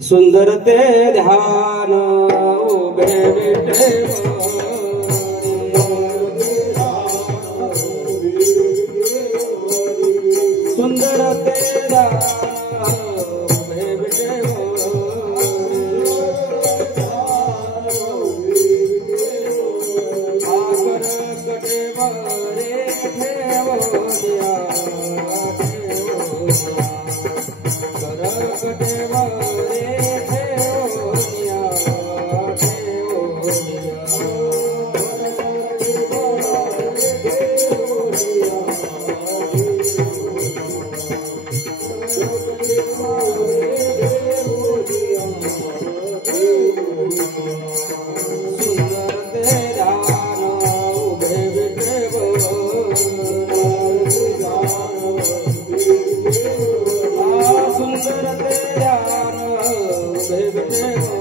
सुंदर ते ध्यान उभे विठे सुंदर ते ध्यान उभे विठे आकर कटे वरे ठेव दिया कटे वरे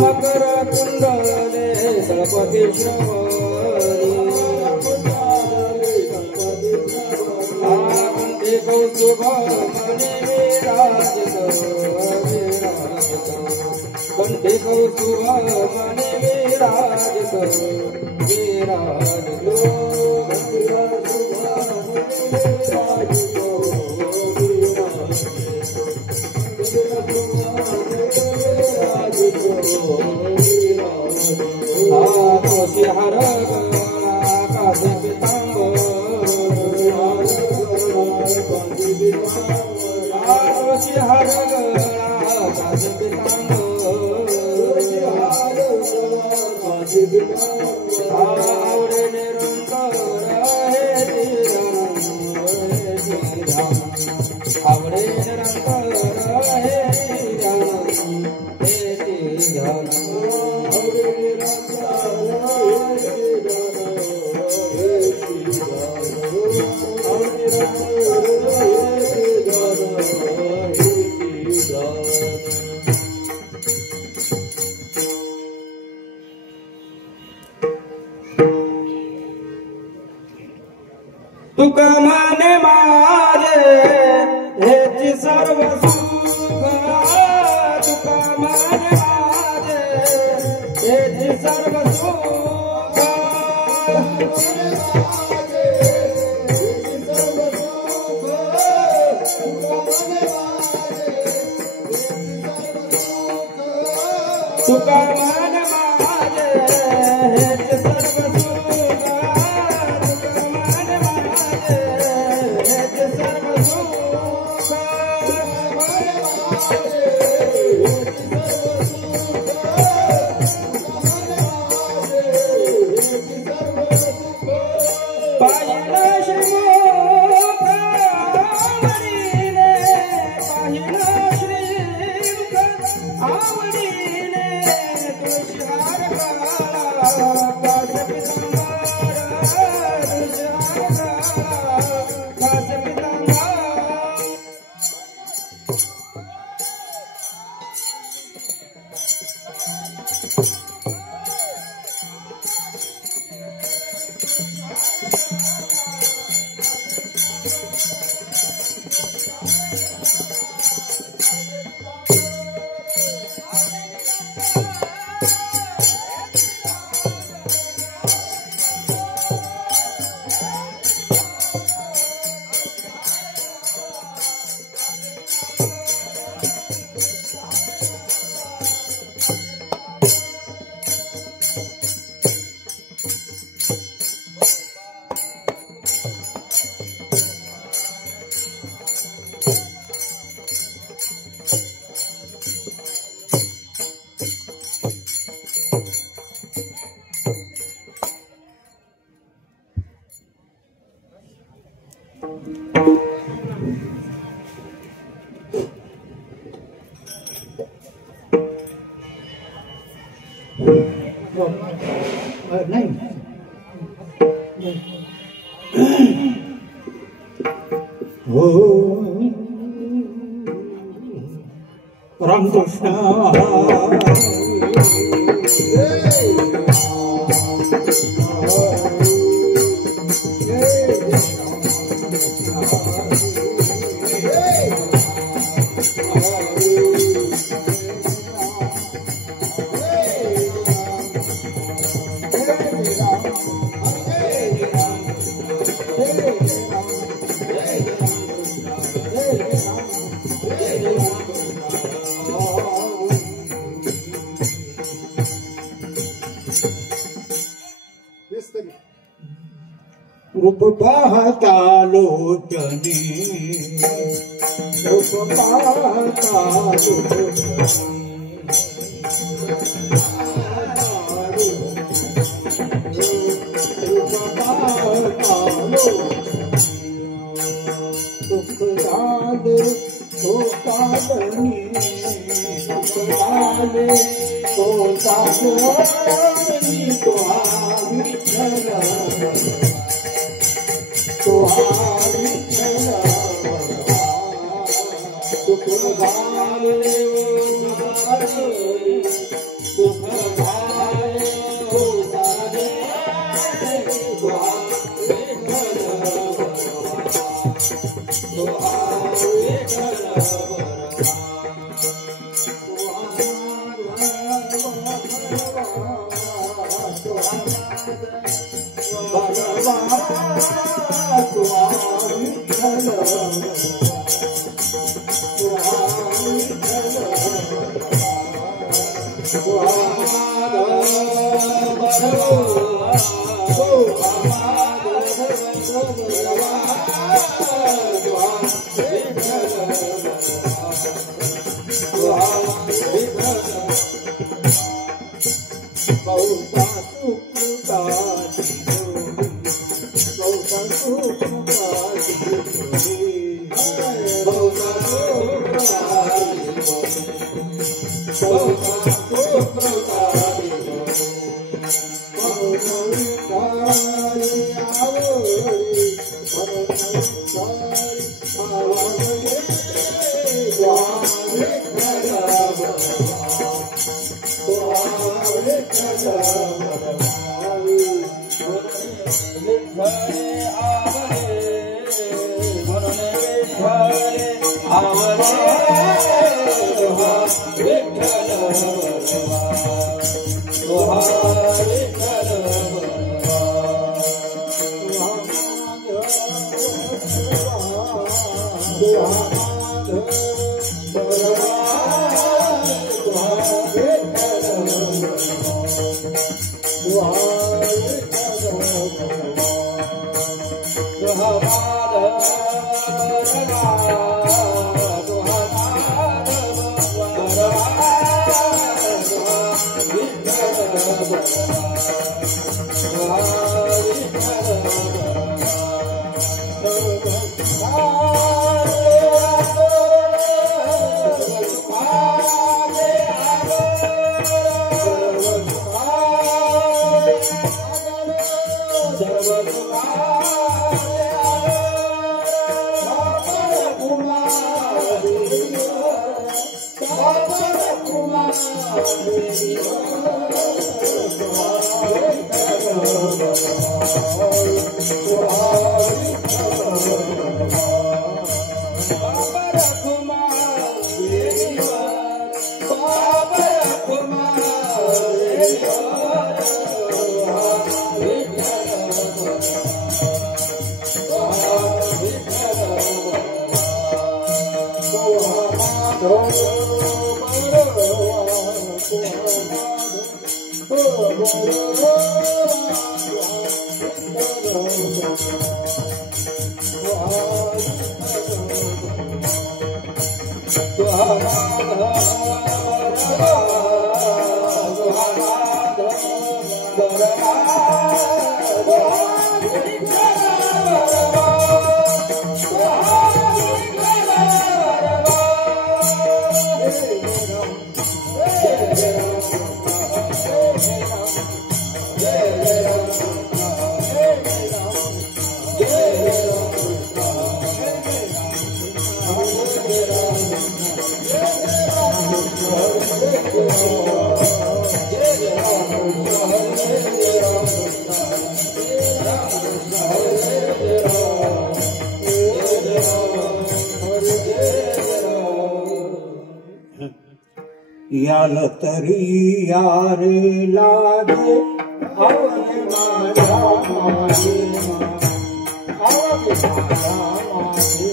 मकर कुंडले गणपति श्रवणी आनंदे कौस्तुभ मणि विराजित कंठे कौस्तुभ मणि विराजित हर कासे पितांबर हर कासे पितांबर आवडे निरंतर आवडे निरंतर तुका माने माझे हेची सर्व सुख तुका माने माझे हेची सर्व सुख तुका माने माझे हेची सर्व सुख Ram Krishna रूप पाहता लोचनी रूप पाहता Hare याल तरी यारे लागे अवने माया मागे अवने माया मागे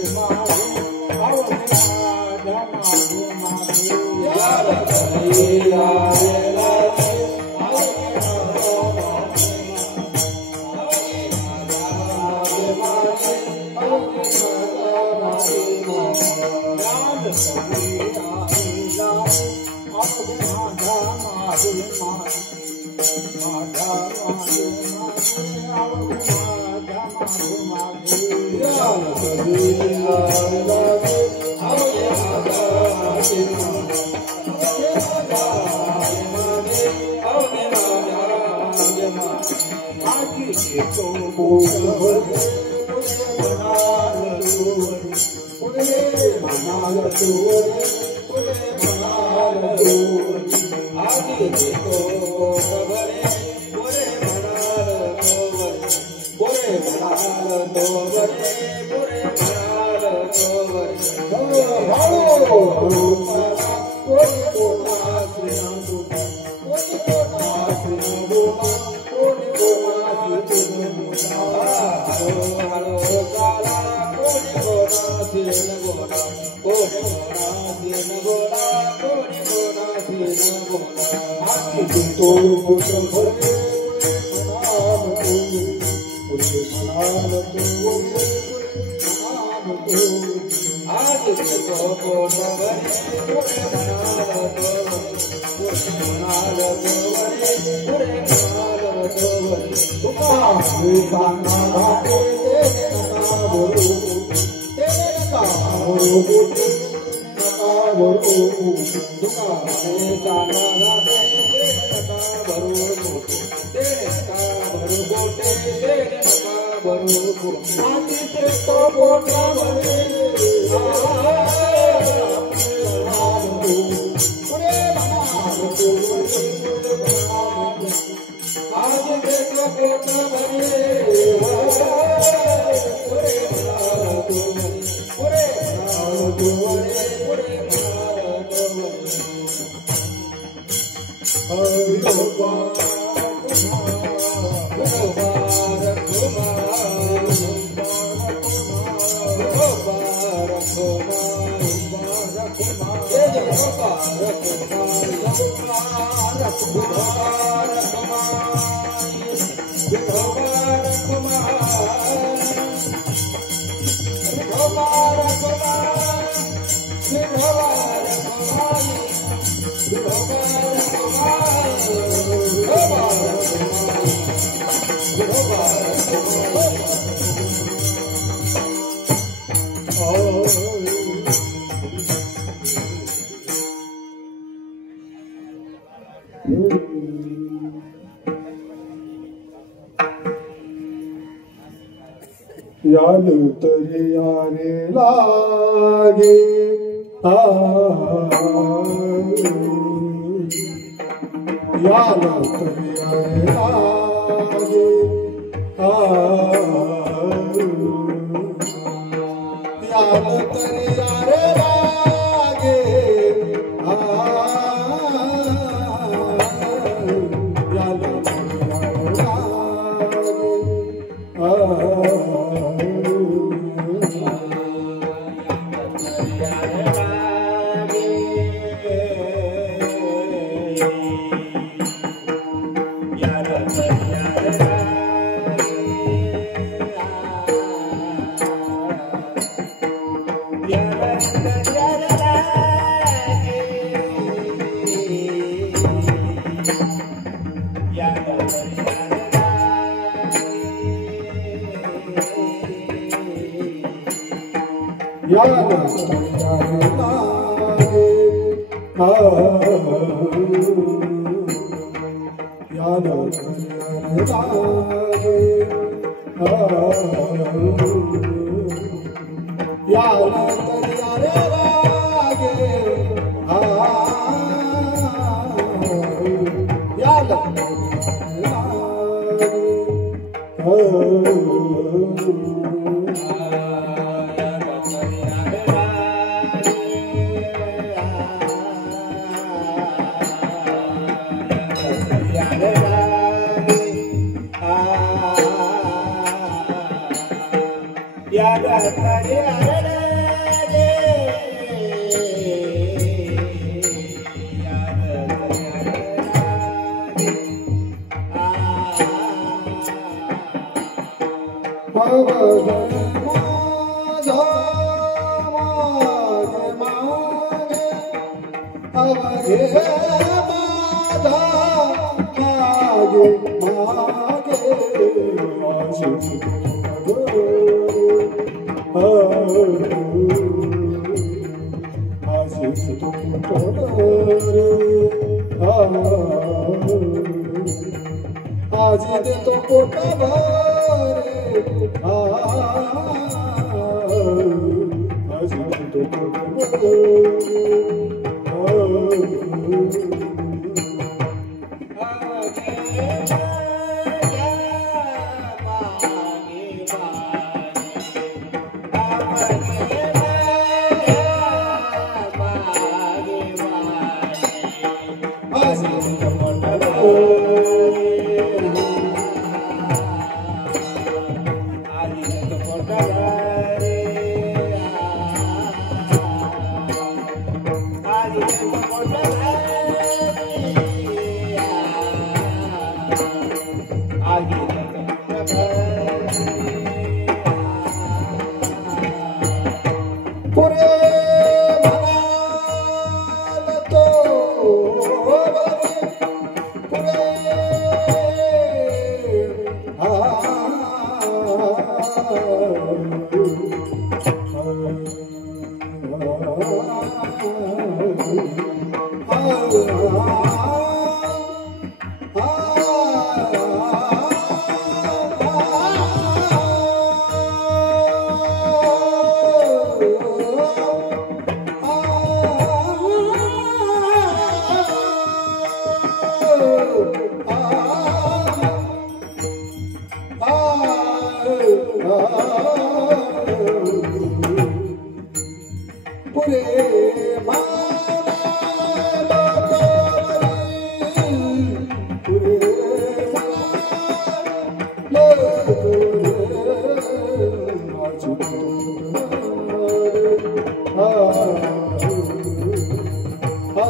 अवने माया मागे याल तरी यारे लागे अवने माया अवने याल तरी Pure याद तरी यारे लागे याद तरी यारे लागे याद तरी यारे लागे याद तरी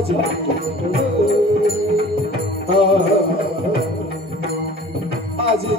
आजी आजी पोटा भर आजी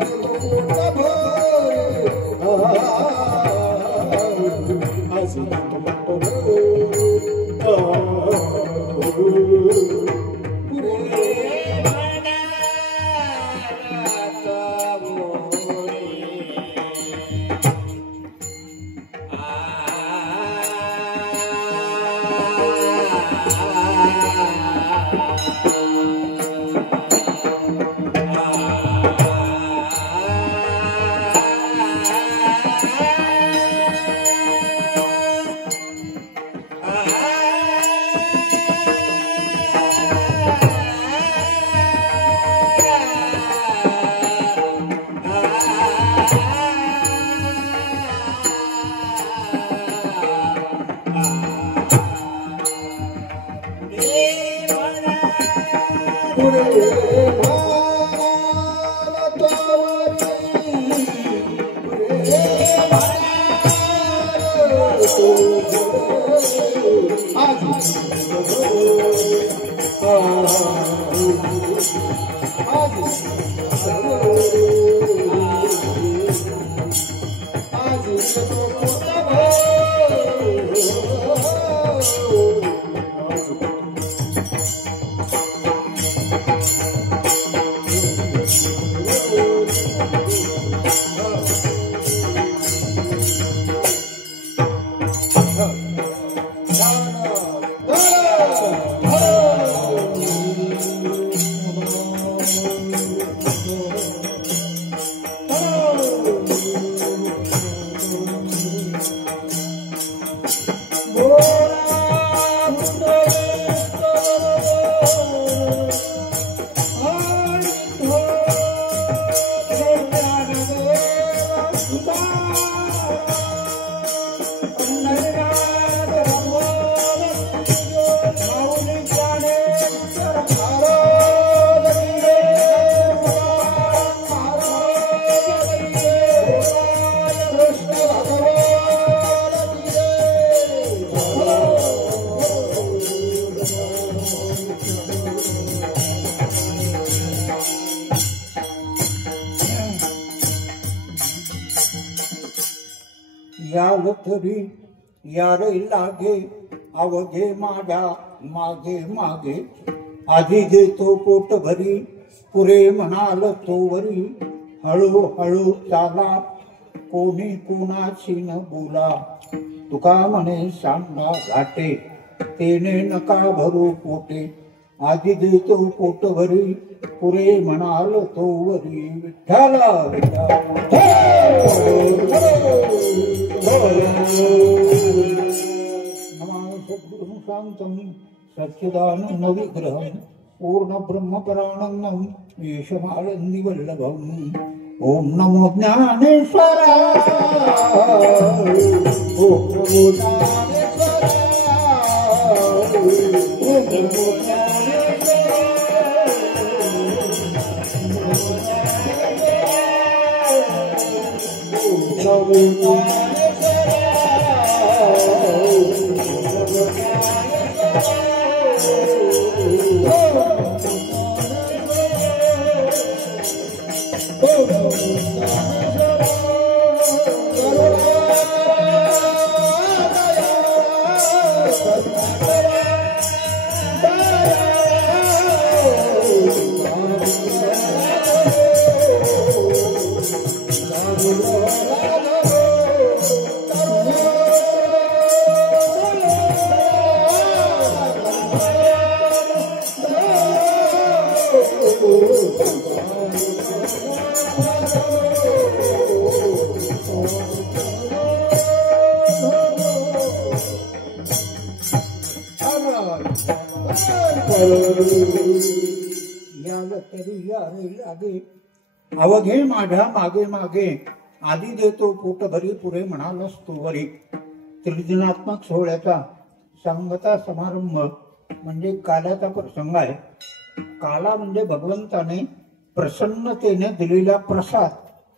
यावतरी यारे लागे अवघे माझ्या मागे मागे आधी देतो पोट भरी पुरे म्हणाल तोवरी हळूहळू चाला कोणी कुणाशी न बोला तुका म्हणे सांगा घाटे तेने नका भरू पोटे आधी देतो पोट भरी पुरे म्हणाल तोवरी विठ्ठल सद्गुरुं शांतं सच्चिदानंद विग्रहं पूर्ण ब्रह्मपरानंदं ईशमानन्दिवल्लभम् ओम नमो ज्ञानेश्वराय ओम नमो ज्ञानेश्वराय ओम नमो अवघे माझ्या मागे मागे आधी देतो पोट भरी पुरे म्हणालस तोवरी. त्रिदिनात्मक सोहळ्याचा सांगता समारंभ म्हणजे काल्याचा प्रसंग आहे. काला म्हणजे भगवंताने प्रसन्नतेने दिलेला प्रसाद,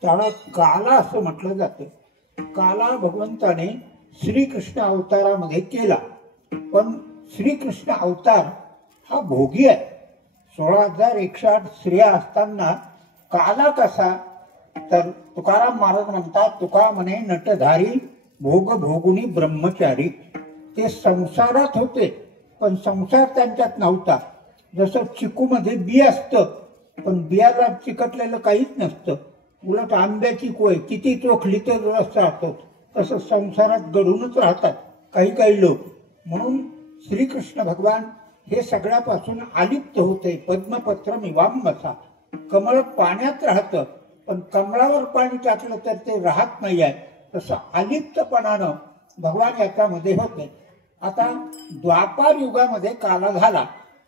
त्याला काला असं म्हटलं जातं. काला भगवंताने श्रीकृष्ण अवतारामध्ये केला, पण श्रीकृष्ण अवतार हा भोगी आहे. 16,108 स्त्रिया असताना काला कसा? तर तुकाराम महाराज म्हणतात, तुका म्हणे नटधारी भोग भोगुनी ब्रह्मचारी. ते संसारात होते पण संसार त्यांच्यात नव्हता. जसं चिकूमध्ये बी असतं पण बियाला चिकटलेलं काहीच नसतं, उलट आंब्याची कोय किती चोखली तर रस राहतो. तसं संसारात गडूनच राहतात काही काही लोक. म्हणून श्रीकृष्ण भगवान हे सगळ्यापासून अलिप्त होते. पद्मपत्र मिवांबसा. कमळ पाण्यात राहतं पण कमळावर पाणी टाकलं तर ते राहत नाही आहे. तसं अलिप्तपणानं भगवान याच्यामध्ये होते. आता द्वापार युगामध्ये काला झाला.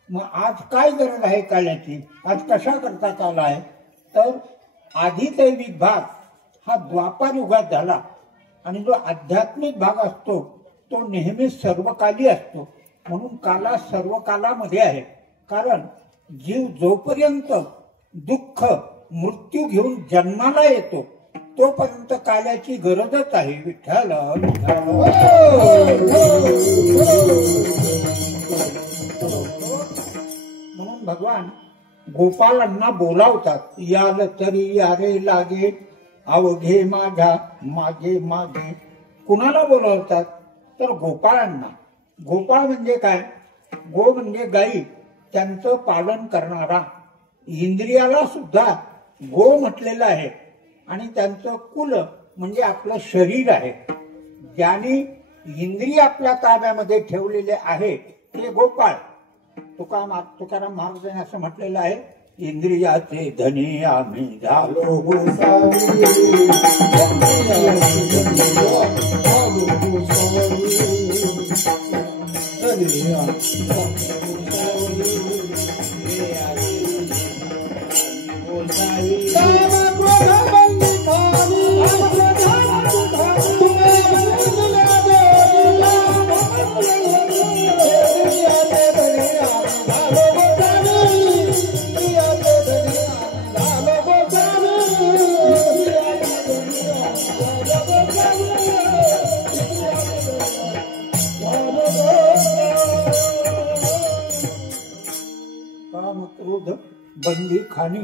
मग आज काय गरज आहे काल्याची? आज कशा करता काला आहे? तर आधिदैविक भाग हा द्वापार युगात झाला आणि जो आध्यात्मिक भाग असतो तो नेहमी सर्वकाली असतो. म्हणून काला सर्व कालामध्ये आहे. कारण जीव जोपर्यंत दुःख मृत्यू घेऊन जन्माला येतो तोपर्यंत काल्याची गरजच आहे. विठ्ठल म्हणून भगवान गोपालांना बोलावतात. याल तरी यारे लागे अवघे माझ्या मागे मागे. कुणाला बोलावतात? तर गोपाळांना. गोपाळ म्हणजे काय? गो म्हणजे गाई, त्यांचं पालन करणारा. इंद्रियाला सुद्धा गो म्हटलेलं आहे आणि त्यांचं कुल म्हणजे आपलं शरीर आहे. ज्यांनी इंद्रिय आपल्या ताब्यामध्ये ठेवलेले आहे ते गोपाळ. तुकाराम महाराजांनी असं म्हटलेलं आहे, इंद्रियाचे धनी आम्ही झालो गोसावी. बंदी खाणी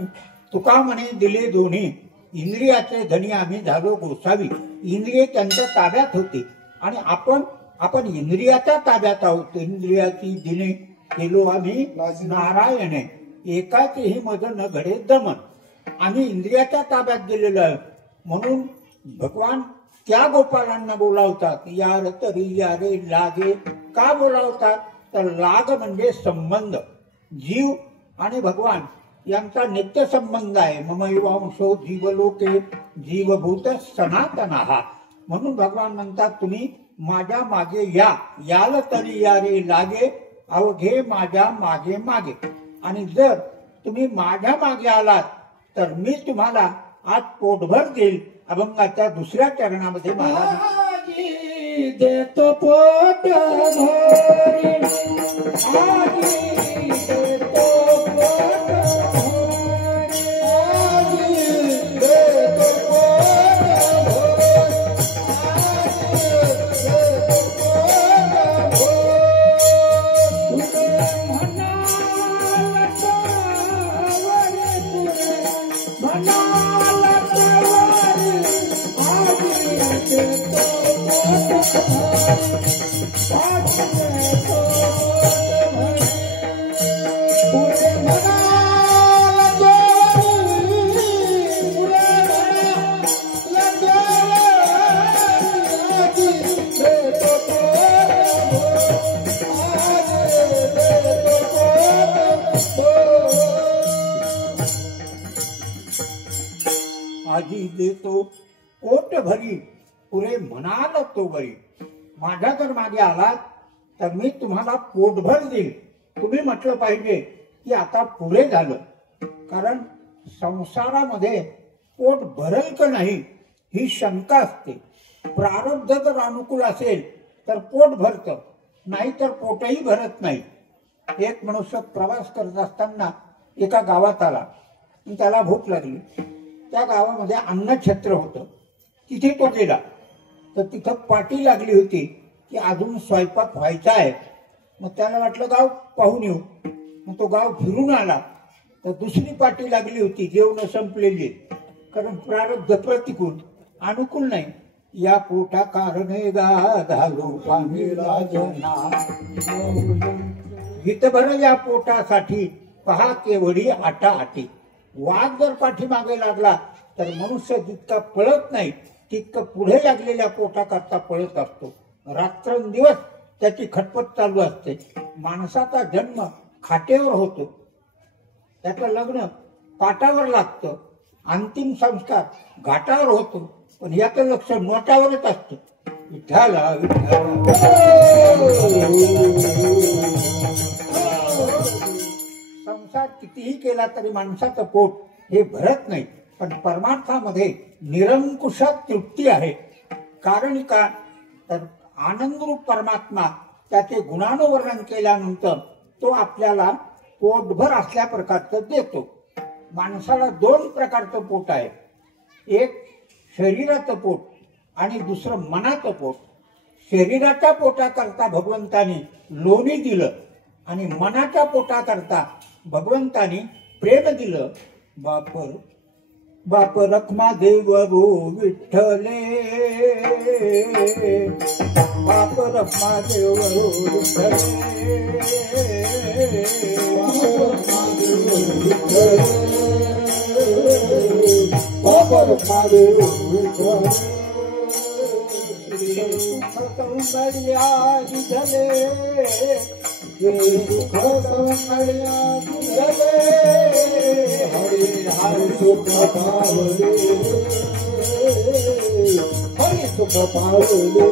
तुका म्हणे दिले दोन्ही. इंद्रियाचे धनी आम्ही झालो गोसावी. इंद्रिय त्यांच्या ताब्यात होती आणि आपण इंद्रियाच्या ताब्यात आहोत. इंद्रियाची दिने केलो आम्ही नारायणे. एकाचेही मज न घडे दमन. आम्ही इंद्रियाच्या ताब्यात गेलेलो आहे. म्हणून भगवान त्या गोपालांना बोलावतात. यार तरी यारे लागे. का बोलावतात? तर लाग म्हणजे संबंध. जीव आणि भगवान यांचा नित्य संबंध आहे. ममैवांशो जीवलोके जीवभूत सनातनः. म्हणून भगवान म्हणतात, तुम्ही माझ्या मागे या. याल तरी यारे लागे अवघे माझ्या मागे मागे. आणि जर तुम्ही माझ्या मागे आलात तर मी तुम्हाला आज पोटभर देईल. अभंगाच्या दुसऱ्या चरणामध्ये महाराज देतो पोट भरी. आजी देतो पोट भरी पुरे म्हणाल तो बरी. माझ्या जर मागे आलात तर मी तुम्हाला पोटभर देईल. तुम्ही म्हटलं पाहिजे की आता पुरे झालं. कारण संसारामध्ये पोट भरेल का नाही ही शंका असते. प्रारब्ध जर अनुकूल असेल तर पोट भरतं, नाही तर पोटही भरत नाही. एक मनुष्य प्रवास करत असताना एका गावात आला. त्याला भूक लागली. त्या गावामध्ये अन्नछत्र होतं. तिथे तो गेला तर तिथं पाटी लागली होती की अजून स्वयंपाक व्हायचा आहे. मग त्याला वाटलं गाव पाहून येऊ. मग तो गाव फिरून आला तर दुसरी पाटी लागली होती, जेवण संपलेली, कारण प्रारब्ध प्रतिकूल अनुकूल नाही. या पोटा कारणे घालो पाणी राजना, हितभर या पोटासाठी पहा केवढी आटा आटी. वाघ जर पाठीमागे लागला तर मनुष्य जितका पळत नाही तितकं पुढे लागलेल्या पोटाकरता पळत असतो. रात्रंदिवस त्याची खटपट चालू असते. माणसाचा जन्म खाटेवर होतो, त्याचं लग्न पाटावर लागतं, अंतिम संस्कार घाटावर होतो, पण याचं लक्ष नोटावरच असतं. विठ्ठला विठ्ठला. संसार कितीही केला तरी माणसाचं पोट हे भरत नाही, पण परमार्थामध्ये निरंकुश तृप्ती आहे. कारण का तर आनंदरूप परमात्मा त्याचे गुणानुवर्णन केल्यानंतर तो आपल्याला पोटभर असल्या प्रकारचं देतो. माणसाला दोन प्रकारचं पोट आहे, एक शरीराचं पोट आणि दुसरं मनाचं पोट. शरीराच्या पोटाकरता भगवंतानी लोणी दिलं आणि मनाच्या पोटाकरता भगवंतानी प्रेम दिलं. बाप रखमा देवरो विठ्ठले, बाप रखमा देवरो विठ्ठले, बाप रखमा देवरो विठ्ठले. सुख सौंदर्या दिधले, सुख सौंदर्या दिधले, हरे हरे सुख पावले, हरे सुख पावले.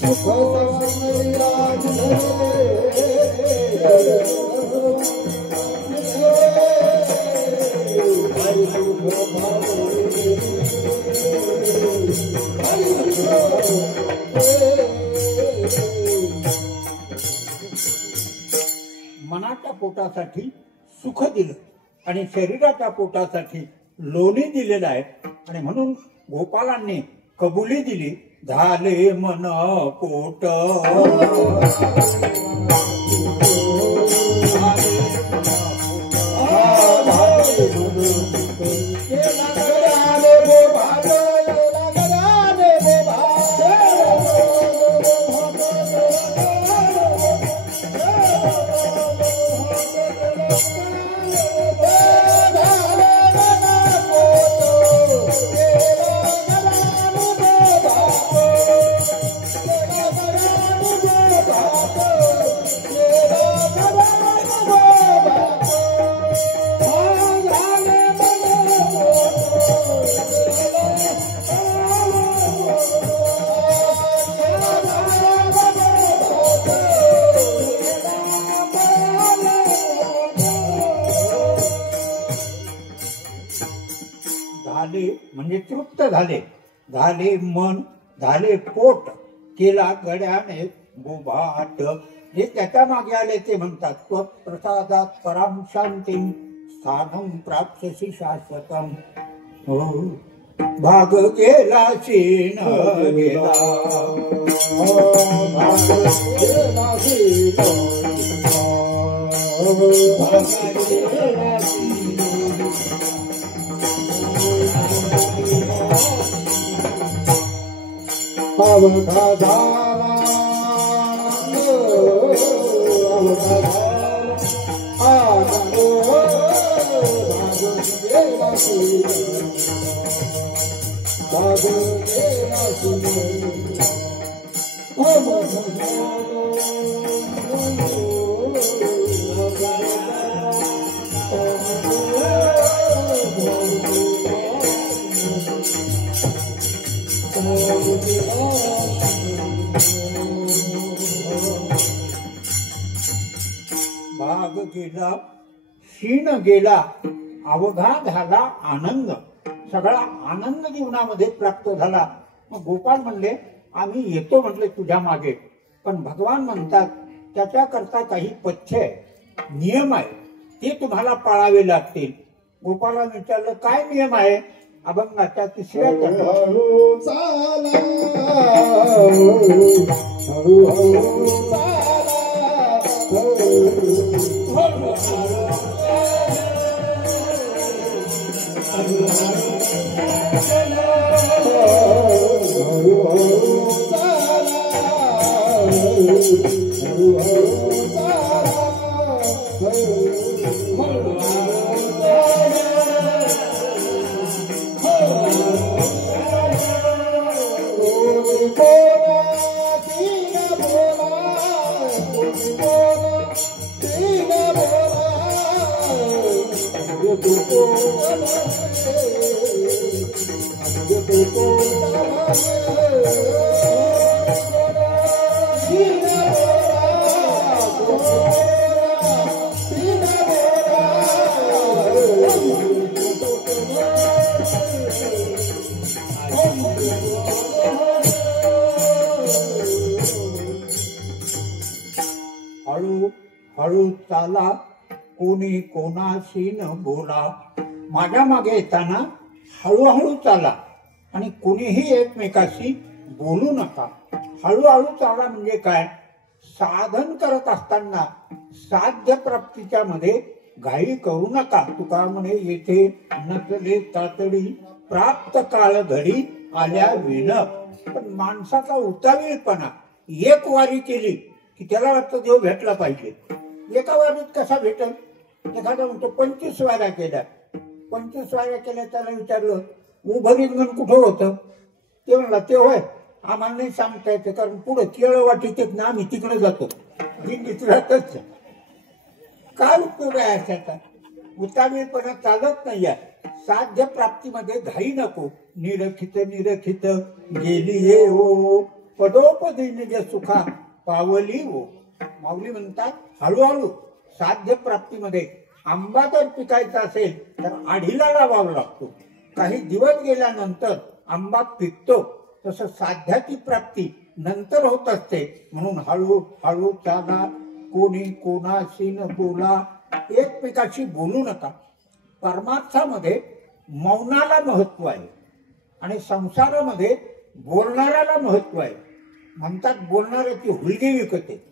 सुख सौंदर्या दिधले, हरे सुख पावले. मनाच्या पोटासाठी सुख दिलं आणि शरीराच्या पोटासाठी लोणी दिलेलं आहे. आणि म्हणून गोपालांनी कबुली दिली, झाले मन पोट, म्हणजे तृप्त झाले, झाले मन, झाले पोट, केला गड्याने बोभाट. हे त्याच्या मागे आले ते म्हणतात, त्वत्प्रसादात पराम शांतीं स्थानं प्राप्स्यसि शाश्वतम्. हो भाग गेला शीन गेला, भाग गेला शीन गेला. अवघा झाला, अवघा झाला, आगो भाग गेला शीन, भाग गेला शीन. भाग गेला शीन गेला, अवघा झाला आनंद. सगळा आनंद जीवनामध्ये प्राप्त झाला. मग गोपाळ म्हणले, आम्ही येतो म्हटले तुझ्या मागे, पण भगवान म्हणतात त्याच्याकरता काही पथ्य आहे, नियम आहे, ते तुम्हाला पाळावे लागतील. गोपाळाने विचारलं, काय नियम आहे? अभंगाच्या तिसऱ्या हळू चाला, हळू हळू चाला, हळू हळू चाला, कोणी कोणाशी न बोला. माझ्या मागे येताना हळूहळू चाला आणि कोणीही एकमेकाशी बोलू नका. हळूहळू चाला म्हणजे काय? साधन करत असताना साध्य प्राप्तीच्या मध्ये घाई करू नका. तुका म्हणे येथे नसले तातडी, प्राप्त काळ घडी आल्या विण. पण माणसाचा उतावीळपणा, एक वारी केली की त्याला वाटतं देव भेटला पाहिजे. एका वारीत कसा भेटल? एखादा म्हणतो 25 वाऱ्या केल्या. 25 वाऱ्या केल्या. त्याला विचारलं उभं रिंगण कुठं होतं? ते म्हणला ते होय आम्हाला नाही सांगता येतं, कारण पुढे केळं वाटीत ना आम्ही तिकडे जातो, दिंडीत राहतच. काय उपयोग आहे अशाचा? उतावीळपणा चालत नाही आहे. साध्य प्राप्तीमध्ये घाई नको. निरखित निरखित गेली ये हो, पदोपदी निज सुखा पावली हो. माऊली म्हणतात हळूहळू. साध्य प्राप्तीमध्ये आंबा जर पिकायचा असेल तर आढीला लावावा लागतो. काही दिवस गेल्यानंतर आंबा पिकतो. तसं साध्याची प्राप्ती नंतर होत असते. म्हणून हळू हळू चाला, कोणी कोणाशी न बोला. एकमेकाशी बोलू नका. परमार्थामध्ये मौनाला महत्व आहे आणि संसारामध्ये बोलणाऱ्याला महत्व आहे. म्हणतात बोलणाऱ्याची हुलगी विकते,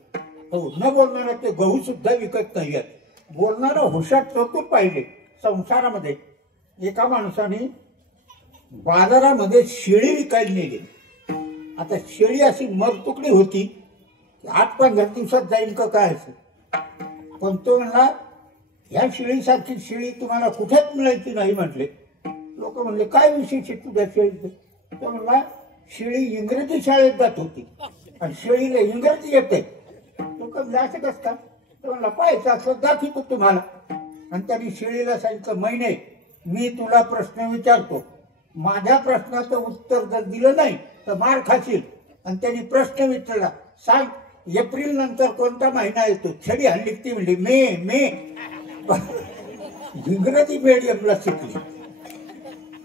न बोलणाऱ्याचे गहू सुद्धा विकत नाही आहेत. बोलणारा हुशार चतुर पाहिजे. संसारामध्ये एका माणसाने बाजारामध्ये शेळी विकायला नेली. आता शेळी अशी मरतुकडी होती, 8-15 दिवसात जाईल का काय असेल. पण तो म्हणला ह्या शेळीसारखी शेळी तुम्हाला कुठेच मिळायची नाही म्हटले. लोक म्हणले काय विशेष आहे तुझ्या शेळीचं? तो म्हणला शेळी इंग्रजी शाळेत जात होती आणि शेळीला इंग्रजी येते. लोक म्हणले असं कसं का? तो म्हणला पाहायचं असं दाखवतो तुम्हाला. आणि त्यांनी शेळीला सांगितलं महिने मी तुला प्रश्न विचारतो, माझ्या प्रश्नाचं उत्तर जर दिलं नाही तर मार खाशील. आणि त्यांनी प्रश्न विचारला, सांग एप्रिल नंतर कोणता महिना येतो? छडी हल्ली ती म्हणली मे. इंग्रजी मीडियमला शिकली.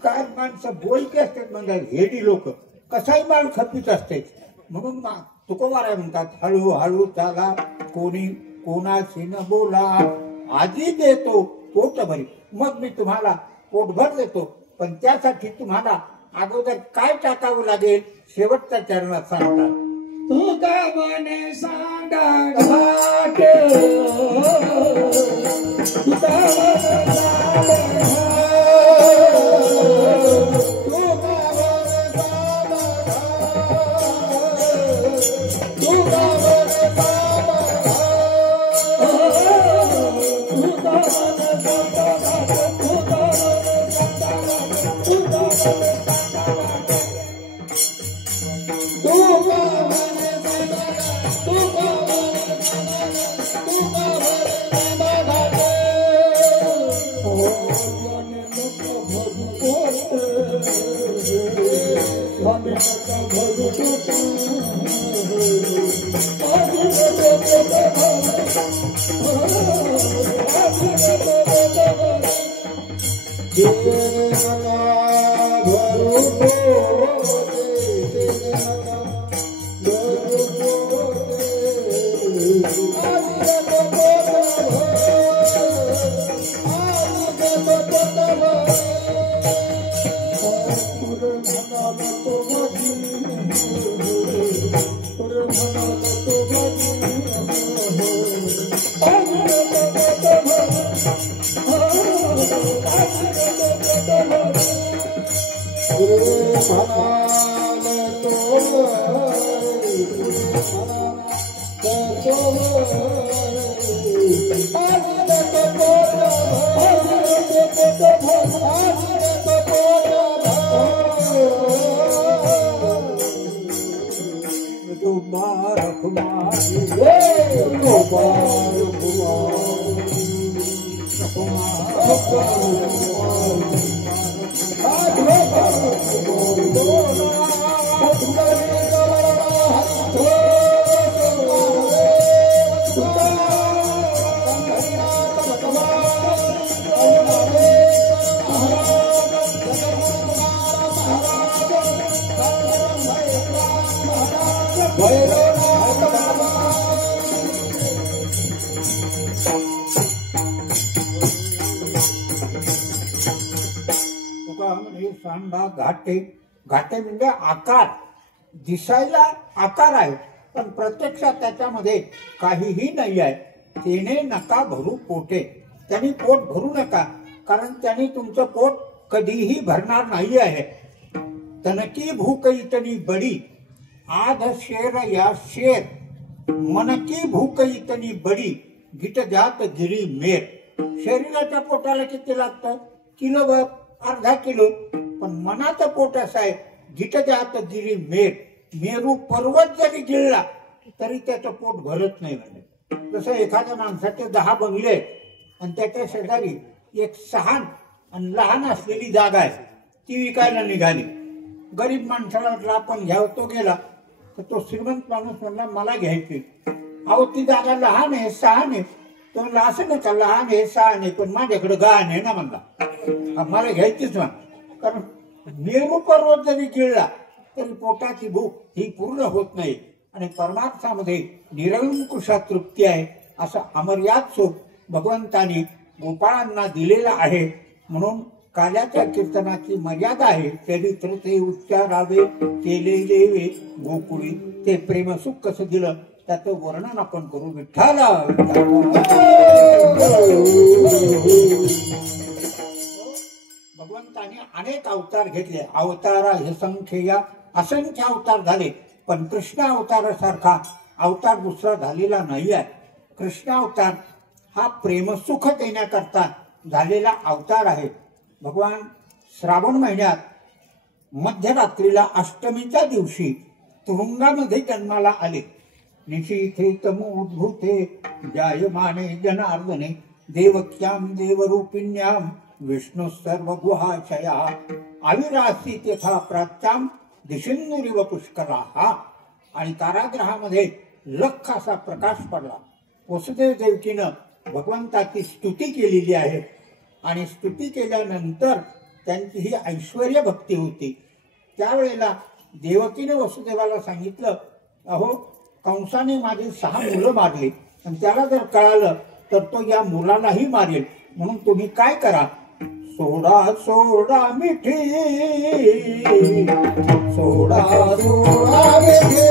काय माणसं बोलकी असतात म्हणतात हेडी लोक. कसाही माल खपीत असते. म्हणून तुकोबाराय म्हणतात हळू हळू चाला, कोणी कोणाशी न बोला. आधी देतो पोटभरी, मग मी तुम्हाला पोटभर देतो. पण त्यासाठी तुम्हाला अगोदर काय टाकावं लागेल शेवटच्या चरणात सांगतात. तू का म्हणे सांगा घाटे, तू का म्हणे सांगा भैरवनाथ बाबा तुका म्हणजे सांडा घाटे घाटे म्हणजे आकार दिसायला आकार आहे पण प्रत्यक्षात त्याच्यामध्ये काहीही नाही आहे. तेने नका भरू पोटे, त्यांनी पोट भरू नका कारण त्यांनी तुमचं पोट कधीही भरणार नाही आहे. तनकी भूक इतनी बडी आध शेर या शेर, मनकी भूक इतनी बडी गिट जात गिरी मेर. शरीराच्या पोटाला किती लागतं? किलोभर, अर्धा किलो. पण मनाचं पोट असं आहे गिट जात गिरी मेर. मेरू पर्वत जरी गिळला तरी त्याचं पोट भरत नाही. म्हणजे जसं एखाद्या माणसाचे 10 बंगले आहेत आणि त्याच्या शेजारी एक सहान आणि लहान असलेली जागा आहे, ती विकायला निघाली. गरीब माणसाला म्हटलं आपण घ्यावं, तो गेला. तर तो श्रीमंत माणूस म्हणला मला घ्यायची. अहो ती जागा लहान आहे, सहान आहे. तो म्हणला असं नका, लहान आहे सहान आहे पण माझ्याकडे गहाण आहे ना म्हणला, मला घ्यायचीच म्हण. कारण मेरू पर्वत जरी गिळला तरी पोटाची भूक ही पूर्ण होत नाही आणि परमार्थामध्ये निरंकुश तृप्ती आहे असं अमर्याद सुख भगवंतानी गोपाळांना दिलेलं आहे. म्हणून काल्याच्या कीर्तनाची मर्यादा आहे. चरित्र ते उच्चारावे केले देवे गोकुळी. ते प्रेमसुख कसं दिलं त्याचं वर्णन आपण करू. विठ्ठला भगवंताने अनेक अवतार घेतले. अवतारा हे संख्या असंख्य अवतार झाले पण कृष्ण अवतारासारखा अवतार दुसरा झालेला नाही आहे. कृष्ण अवतार हा प्रेमसुख देण्याकरता झालेला अवतार आहे. भगवान श्रावण महिन्यात मध्यरात्रीला अष्टमीच्या दिवशी तुरुंगामध्ये जन्माला आले. निशीथे तमोद्भूते जायमाने जनार्दने देवक्याम देवरूपिण्याम विष्णू सर्व गुहाशया आविरासी तेथा प्राच्याम दिशिन्नुरिव पुष्कराः. आणि कारागृहामध्ये लख असा प्रकाश पडला. वसुदेव देवकीनं भगवंताची स्तुती केलेली आहे आणि स्तुती केल्यानंतर त्यांची ही ऐश्वर्य भक्ती होती. त्यावेळेला देवकीने वसुदेवाला सांगितलं, अहो कंसाने माझी 6 मुलं मारली आणि त्याला जर कळालं तर तो या मुलालाही मारेल. म्हणून तुम्ही काय करा, सोडा सोडा मिठी सोडा सोडा मिठी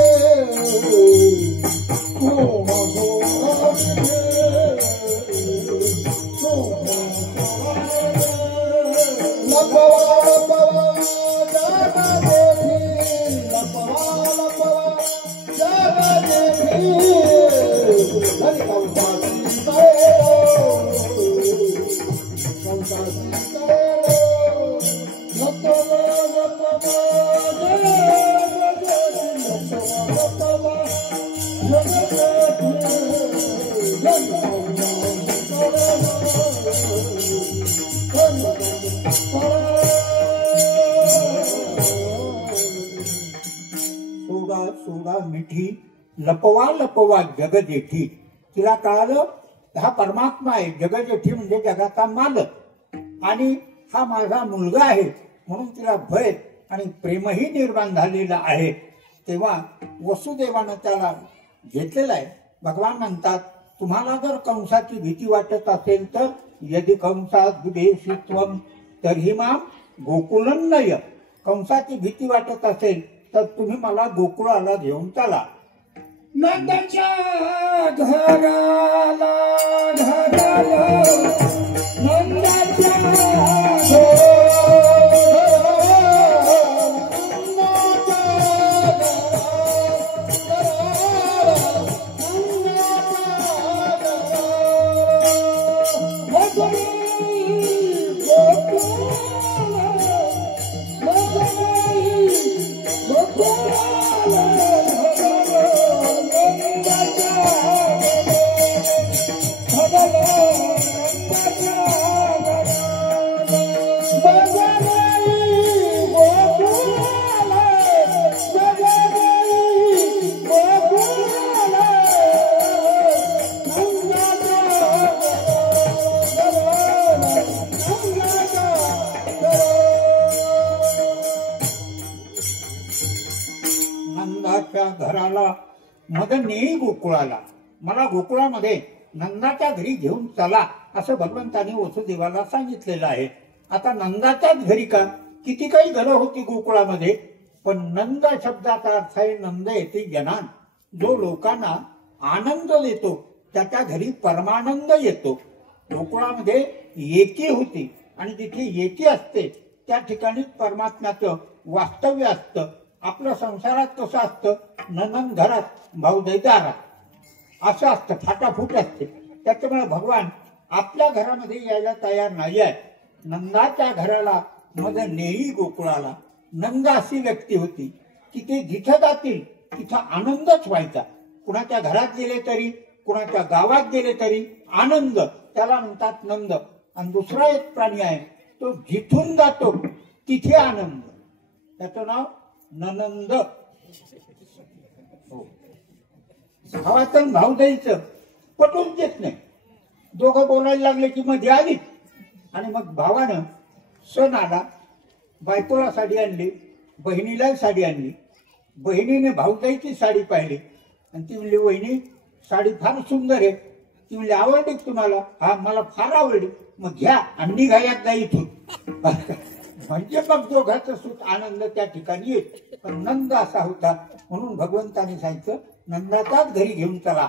मिठी लपवा लपवा जगजेठी. तिला कळालं हा परमात्मा आहे. जगजेठी म्हणजे जगाचा मालक आणि हा माझा मुलगा आहे म्हणून तिला भय आणि प्रेमही निर्माण झालेलं आहे. तेव्हा वसुदेवानं त्याला घेतलेला आहे. भगवान म्हणतात तुम्हाला जर कंसाची भीती वाटत असेल तर यदि कंसात विदेशित्वम तर्हि माम गोकुलन्नय. कंसाची भीती वाटत असेल तर तुम्ही मला गोकुळाला घेऊन चला. नंदाच्या घराला घराला नंदाच्या नंदाच्या घराला मद नेई गोकुळाला, मला गोकुळामध्ये नंदाच्या घरी घेऊन चला असं भगवंताने वसुदेवाला सांगितलेलं आहे. आता नंदाच्याच घरी का, किती काही घरं होती गोकुळामध्ये, पण नंद शब्दाचा अर्थ आहे नंद येते जनान, जो लोकांना आनंद देतो त्याच्या घरी परमानंद येतो. गोकुळामध्ये एकी होती आणि जिथे एकी असते त्या ठिकाणी परमात्म्याचं वास्तव्य असतं. आपलं संसारात कसं असतं, ननंद घरात भाऊजाई दारात असं असतं, फाटाफूट असते. त्याच्यामुळे भगवान आपल्या घरामध्ये यायला तयार नाही आहे. नंदाच्या घराला मद नेई गोकुळाला, नंद अशी व्यक्ती होती की ते जिथं जातील तिथं आनंदच व्हायचा. कुणाच्या घरात गेले तरी, कुणाच्या गावात गेले तरी आनंद, त्याला म्हणतात नंद. आणि दुसरा एक प्राणी आहे तो जिथून जातो तिथे आनंद, त्याचं नाव ननंद. भावाचं भाऊजाईचं पटून देत नाही. दोघं बोलायला लागले की मध्ये आली आणि मग भावानं सण आला, बायकोला साडी आणली, बहिणीला साडी आणली. बहिणीने भाऊजाईची साडी पाहिली आणि ती म्हणली वहिनी साडी फार सुंदर आहे. ती म्हणली आवडली तुम्हाला? हा मला फार आवडली. मग घ्या अंडी घालत जा इथून. म्हणजे मग दोघांचं सुख आनंद त्या ठिकाणी येत. पण नंद असा होता म्हणून भगवंताने सांगितलं नंदाच्याच घरी घेऊन चला.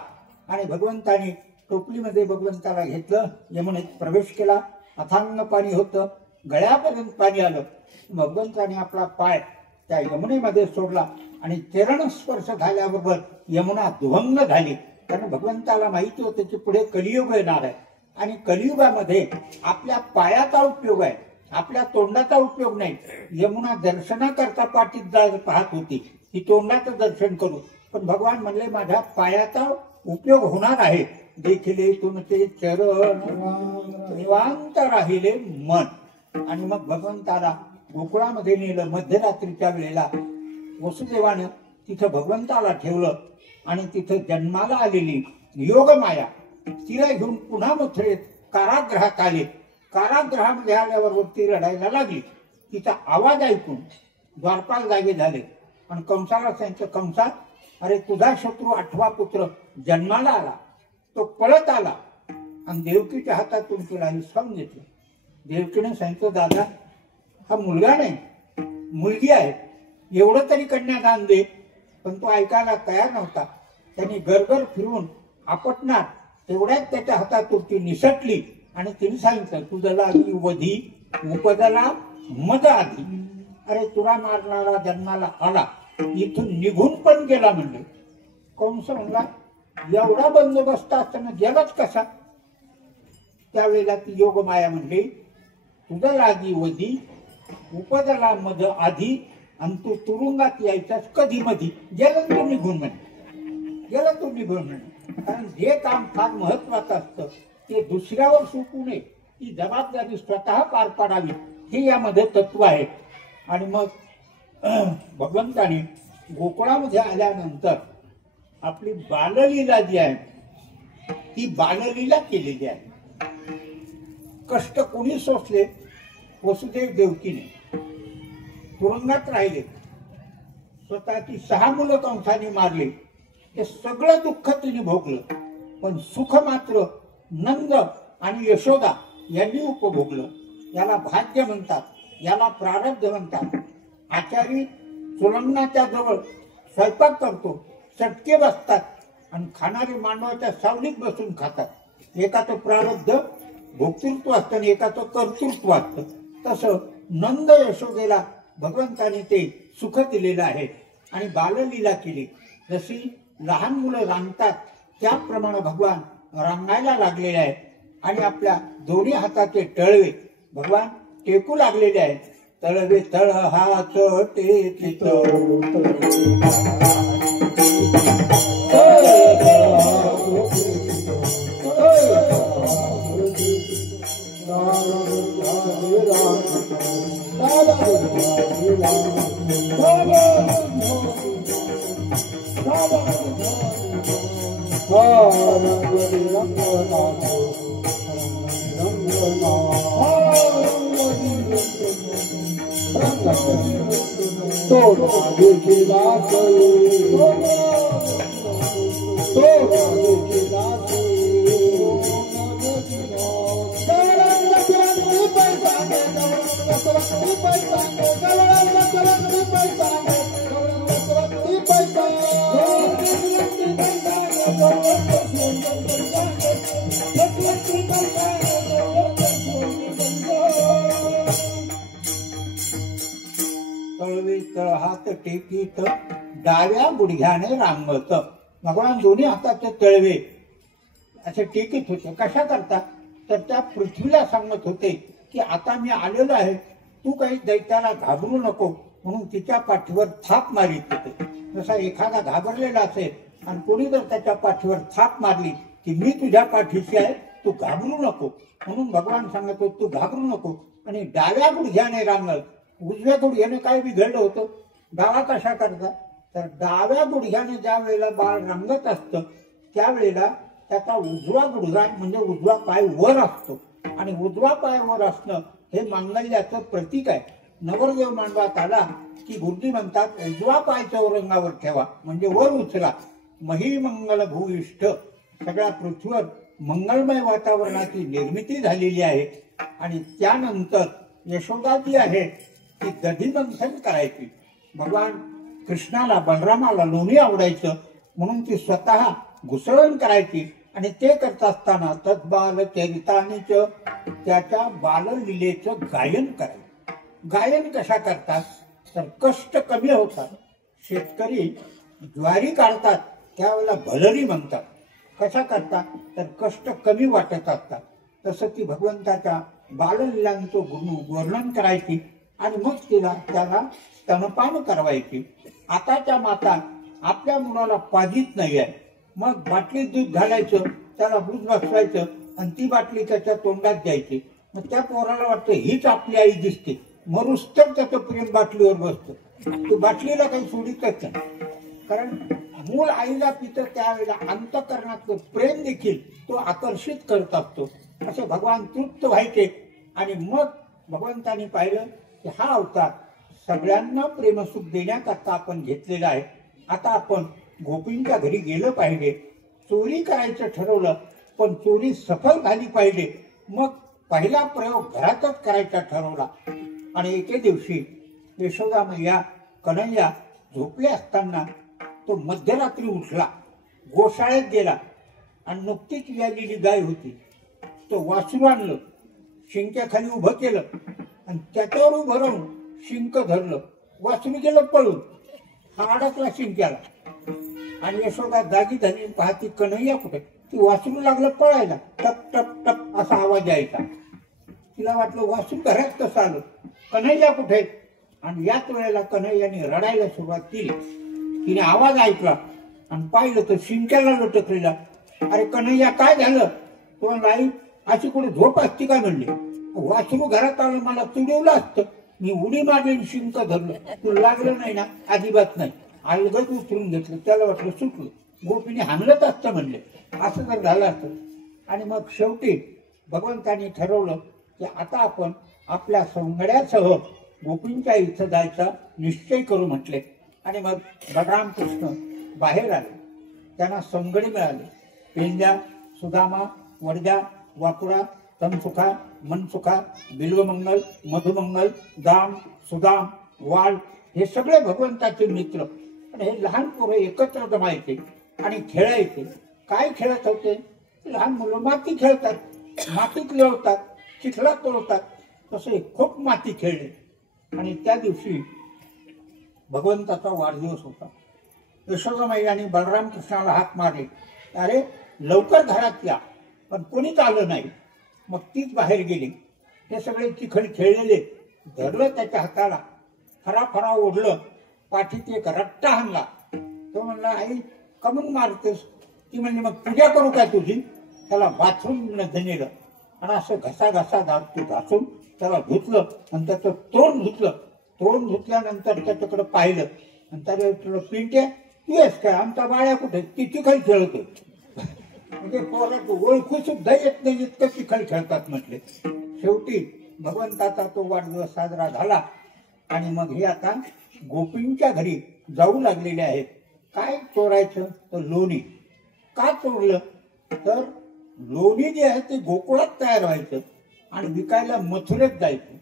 आणि भगवंताने टोपलीमध्ये भगवंताला घेतलं, यमुनेत प्रवेश केला. अथांग पाणी होतं, गळ्यापर्यंत पाणी आलं. भगवंताने आपला पाय त्या यमुनेमध्ये सोडला आणि चरण स्पर्श झाल्याबरोबर यमुना दुभंग झाली. कारण भगवंताला माहिती होतं की पुढे कलियुग येणार आहे आणि कलियुगामध्ये आपल्या पायाचा उपयोग आहे, आपल्या तोंडाचा उपयोग नाही. यमुना दर्शनाकरता पाठीत जायला पाहत होती की तोंडाचं दर्शन करू, पण भगवान म्हणले माझ्या पायाचा उपयोग होणार आहे. देखिले तुमचे चरण निवांत राहिले मन. आणि मग भगवंताला गोकुळामध्ये नेलं. मध्यरात्रीच्या वेळेला वसुदेवानं तिथं भगवंताला ठेवलं आणि तिथं जन्माला आलेली योगमाया तिला घेऊन पुन्हा मथुरेत कारागृहात आले. कारागृहामध्ये आल्याबरोबर ती रडायला लागली. तिचा आवाज ऐकून द्वारपाल जागे झाले. पण कंसाला सांगितलं, कंसा अरे तुझा शत्रू 8वा पुत्र जन्माला आला, तो पळत आला आणि देवकीच्या हातातून तिला हिसकावून घेतलं. देवकीने सांगितलं दादा हा मुलगा नाही मुलगी आहे, एवढं तरी कन्यादान दे. पण तो ऐकायला तयार नव्हता. त्यांनी गरगर फिरून आपटणार तेवढ्यात त्याच्या हातातून ती निसटली आणि तिने सांगितलं तुझं लागी वधी उपदला मद आधी. अरे तुला मारणारा जन्माला आला, इथून निघून पण गेला म्हणले. कंस म्हणला एवढा बंदोबस्त असताना गेलाच कसा? त्यावेळेला ती योगमाया म्हणली तुझं लागी वधी उपदला मद आधी आणि तू तुरुंगात यायचास कधी मधी. गेलं तू निघून म्हणे, गेलं तू निघून म्हणे. कारण जे काम फार महत्वाचं असतं ते दुसऱ्यावर सोपू नये, ती जबाबदारी स्वतः पार पाडावी, हे यामध्ये तत्व आहे. आणि मग भगवंताने गोकुळामध्ये आल्यानंतर आपली बाललीला जी आहे ती बाललीला केलेली आहे. कष्ट कोणी सोसले? वसुदेव देवकीने. तुरुंगात राहिले, स्वतःची 6 मुलं कंसाने मारले, हे सगळं दुःख तिने भोगलं. पण सुख मात्र नंद आणि यशोदा यांनी उपभोगलं. याला भाग्य म्हणतात, याला प्रारब्ध म्हणतात. आचारी सुलंगनाच्या जवळ स्वयंपाक करतो, चटके बसतात आणि खाणारे मानवाच्या सावलीत बसून खातात. एकाचं प्रारब्ध भोक्तृत्व असतं आणि एकाचं कर्तृत्व असतं. तसं नंद यशोदेला भगवंताने ते सुख दिलेलं आहे आणि बाललीला केली. जशी लहान मुलं रांगतात त्याप्रमाणे भगवान रांगायला लागलेले आहे आणि आपल्या दोन्ही हाताचे तळवे भगवान टेकू लागलेले आहेत. तळवे तळ हात टेकित तो राधेची दास तो राधेची दास तळवी तळहात टेकीत डाव्या गुडघ्याने रांगत. भगवान दोन्ही हाताचे तळवे असे टेकीत होते. कशा करता तर त्या पृथ्वीला सांगत होते की आता मी आलेलो आहे, तू काही दैत्याला घाबरू नको म्हणून तिच्या पाठीवर थाप मारित होते. जसा एखादा घाबरलेला असेल आणि कोणी जर त्याच्या पाठीवर थाप मारली की मी तुझ्या पाठीशी आहे, तू घाबरू नको म्हणून भगवान सांगत होते तू घाबरू नको. आणि डाव्या गुडघ्याने रांगत. उजव्या गुडघ्याने काय बिघडलं होतं, डावा कशा करता तर डाव्या गुडघ्याने ज्या वेळेला बाळ रांगत असतं त्यावेळेला त्याचा उजवा गुडघा म्हणजे उजवा पाय वर असतो. आणि उजवा पाय वर असणं हे मांगल्याचं प्रतीक आहे. नवरदेव मांडवात आला की गुरुजी म्हणतात उजवा पाय चौरंगावर ठेवा म्हणजे वर उचला. मही मंगल भूइष्ठ. सगळ्या पृथ्वीवर मंगलमय वातावरणाची निर्मिती झालेली आहे. आणि त्यानंतर यशोदा जी आहे ती दधिमंथन करायची. भगवान कृष्णाला बलरामाला लोणी आवडायचं म्हणून ती स्वतः घुसळण करायची. आणि ते करत असताना तद्बाल चरितानीच त्याच्या बाललीलेचं गायन करायचं. गायन कशा करतात तर कष्ट कमी होतात. शेतकरी ज्वारी काढतात त्यावेळेला भलरी म्हणतात. कशा करतात तर कष्ट कमी वाटत असतात. तसं ती भगवंताच्या बाललीलांचं वर्णन करायची आणि मग त्याला स्तनपान करवायची. आताच्या माता आपल्या मुलाला पाजीत नाही आहे, मग बाटलीत दूध घालायचं, त्याला दूध बसवायचं आणि ती बाटली त्याच्या तोंडात द्यायची. मग त्या पोराला वाटतं हीच आपली आई दिसते, मरुस तर त्याचं प्रेम बाटलीवर बसतं. ती बाटलीला काही सोडीतच नाही, कारण मूळ आईला पितं त्यावेळेला अंतःकरणातलं प्रेम देखील तो आकर्षित करत असतो. असे भगवान तृप्त व्हायचे. आणि मग भगवंतांनी पाहिलं की हा अवतार सगळ्यांना प्रेमसुख देण्याकरता आपण घेतलेला आहे. आता आपण गोपींच्या घरी गेलं पाहिजे. चोरी करायचं ठरवलं पण चोरी सफल झाली पाहिजे. मग पहिला प्रयोग घरातच करायचा ठरवला. आणि एके दिवशी यशोदा मैया कन्हैया झोपले असताना तो मध्यरात्री उठला, गोशाळेत गेला आणि नुकतीच व्यालेली गाय होती. तो वासरू आणलं, शिंक्याखाली उभं केलं आणि त्याच्यावर उभं राहून शिंक धरलं. वासरू गेलं पळून, हा अडकला शिंक्याला. आणि यशोदा जागी झाली, पाहती कन्हैया कुठे. ती वासरू लागलं पळायला. टप टप टप असा आवाज यायचा. तिला वाटलं वासरू घरात कसं आलं, कन्हैया कुठे. आणि याच वेळेला कन्हैयाने रडायला सुरुवात केली. तिने आवाज ऐकला आणि पाहिलं तर शिंक्याला लटकलेला. अरे कन्हैया काय झालं. तो नाही अशी कुठे झोप असती काय म्हणले. वासरू घरात आलं, मला तुडवलं असतं, मी उडी मारली, शिंक धरलं, तुला लागलं नाही ना. अजिबात नाही. अलगद उतरून घेतलं. त्याला वाटलं सुटलं, गोपीने हाणलंच असतं म्हणले. असं जर झालं असतं. आणि मग शेवटी भगवंतांनी ठरवलं की आता आपण आपल्या सौंगड्यासह गोपींच्या इथं जायचा निश्चय करू म्हटले. आणि मग बलराम कृष्ण बाहेर आले. त्यांना सौंगडी मिळाली. पेंद्या, सुदामा, वडद्या, वाकुळा, तनसुखा, मनसुखा, बिल्वमंगल, मधुमंगल, दाम, सुदाम, वाल हे सगळे भगवंताचे मित्र. आणि हे लहान पोरं एकत्र जमायचे आणि खेळायचे. काय खेळत होते. लहान मुलं माती खेळतात, मातीत लोळतात, चिखलात लोळतात. तसे खूप माती खेळले. आणि त्या दिवशी भगवंताचा वाढदिवस होता. यशोदा मैयाने बलराम कृष्णाला हाक मारले, अरे लवकर घरात या. पण कोणीच आलं नाही. मग तीच बाहेर गेली. हे सगळे चिखल खेळलेले धरलं त्याच्या हाताला, फराफरा ओढलं, पाठीत एक रट्टा हाणला. तो म्हणला आई कमून मारतेस. ती म्हणजे मग पूजा करू काय तुझी. त्याला बाथरूम नेलं आणि असं घसा घासून त्याला धुतलं आणि त्याचं तोंड धुतलं. तोंड धुतल्यानंतर त्याच्याकडे पाहिलं आणि त्याला पिंट्या तू आहेस काय, आमचा बाळ्या कुठे. ती चिखल खेळते. म्हणजे पोरात ओळखू सुद्धा येत नाही इतकं चिखल खेळतात म्हटले. शेवटी भगवंताचा तो वाढदिवस साजरा झाला. आणि मग हे आता गोपींच्या घरी जाऊ लागलेले आहेत. काय चोरायचं तर लोणी. का चोरलं तर लोणी जे आहे ते गोकुळात तयार व्हायचं आणि विकायला मथुरेत जायचं.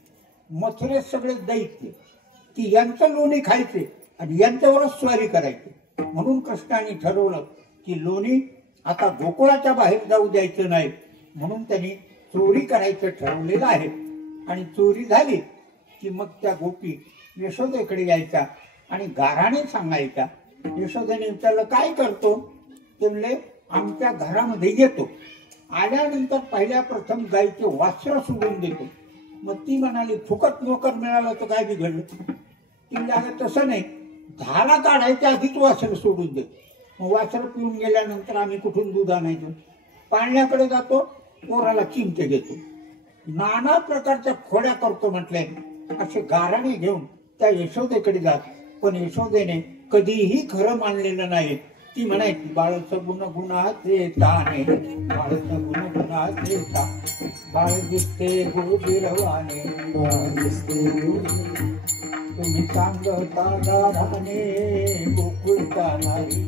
मथुरेत सगळे दैत्य की यांचं लोणी खायचे आणि यांच्यावरच स्वारी करायची. म्हणून कृष्णाने ठरवलं की लोणी आता गोकुळाच्या बाहेर जाऊ द्यायचं नाही. म्हणून त्यांनी चोरी करायचं ठरवलेलं आहे. आणि चोरी झाली की मग त्या गोपी यशोदेकडे यायच्या आणि गाराने सांगायच्या. यशोदेने विचारलं काय करतो. ते म्हणले आमच्या घरामध्ये येतो. आल्यानंतर पहिल्या प्रथम गायीचे वासर सोडून देतो. मग ती म्हणाली फुकट नोकर मिळालं तर काय बिघडलं. ती म्हणाली तसं नाही, धारा काढायच्या आधीच वासर सोडून देतो. मग वासर पिऊन गेल्यानंतर आम्ही कुठून दूध आणायचं. पाळण्याकडे जातो, पोराला चिमटे घेतो. नाना प्रकारच्या खोड्या करतो म्हटले. असे गाराणे घेऊन त्या यशोदेकडे जात. पण यशोदेने कधीही खरं मानलेलं नाही. ती म्हणायची बाळचं गुण गुणाचे ताने, बाळचं गुण गुणाचे ताने, बाळ दिसते गुरुगिरवाने, तुम्ही सांगता गाराने गोकुळच्या नारी.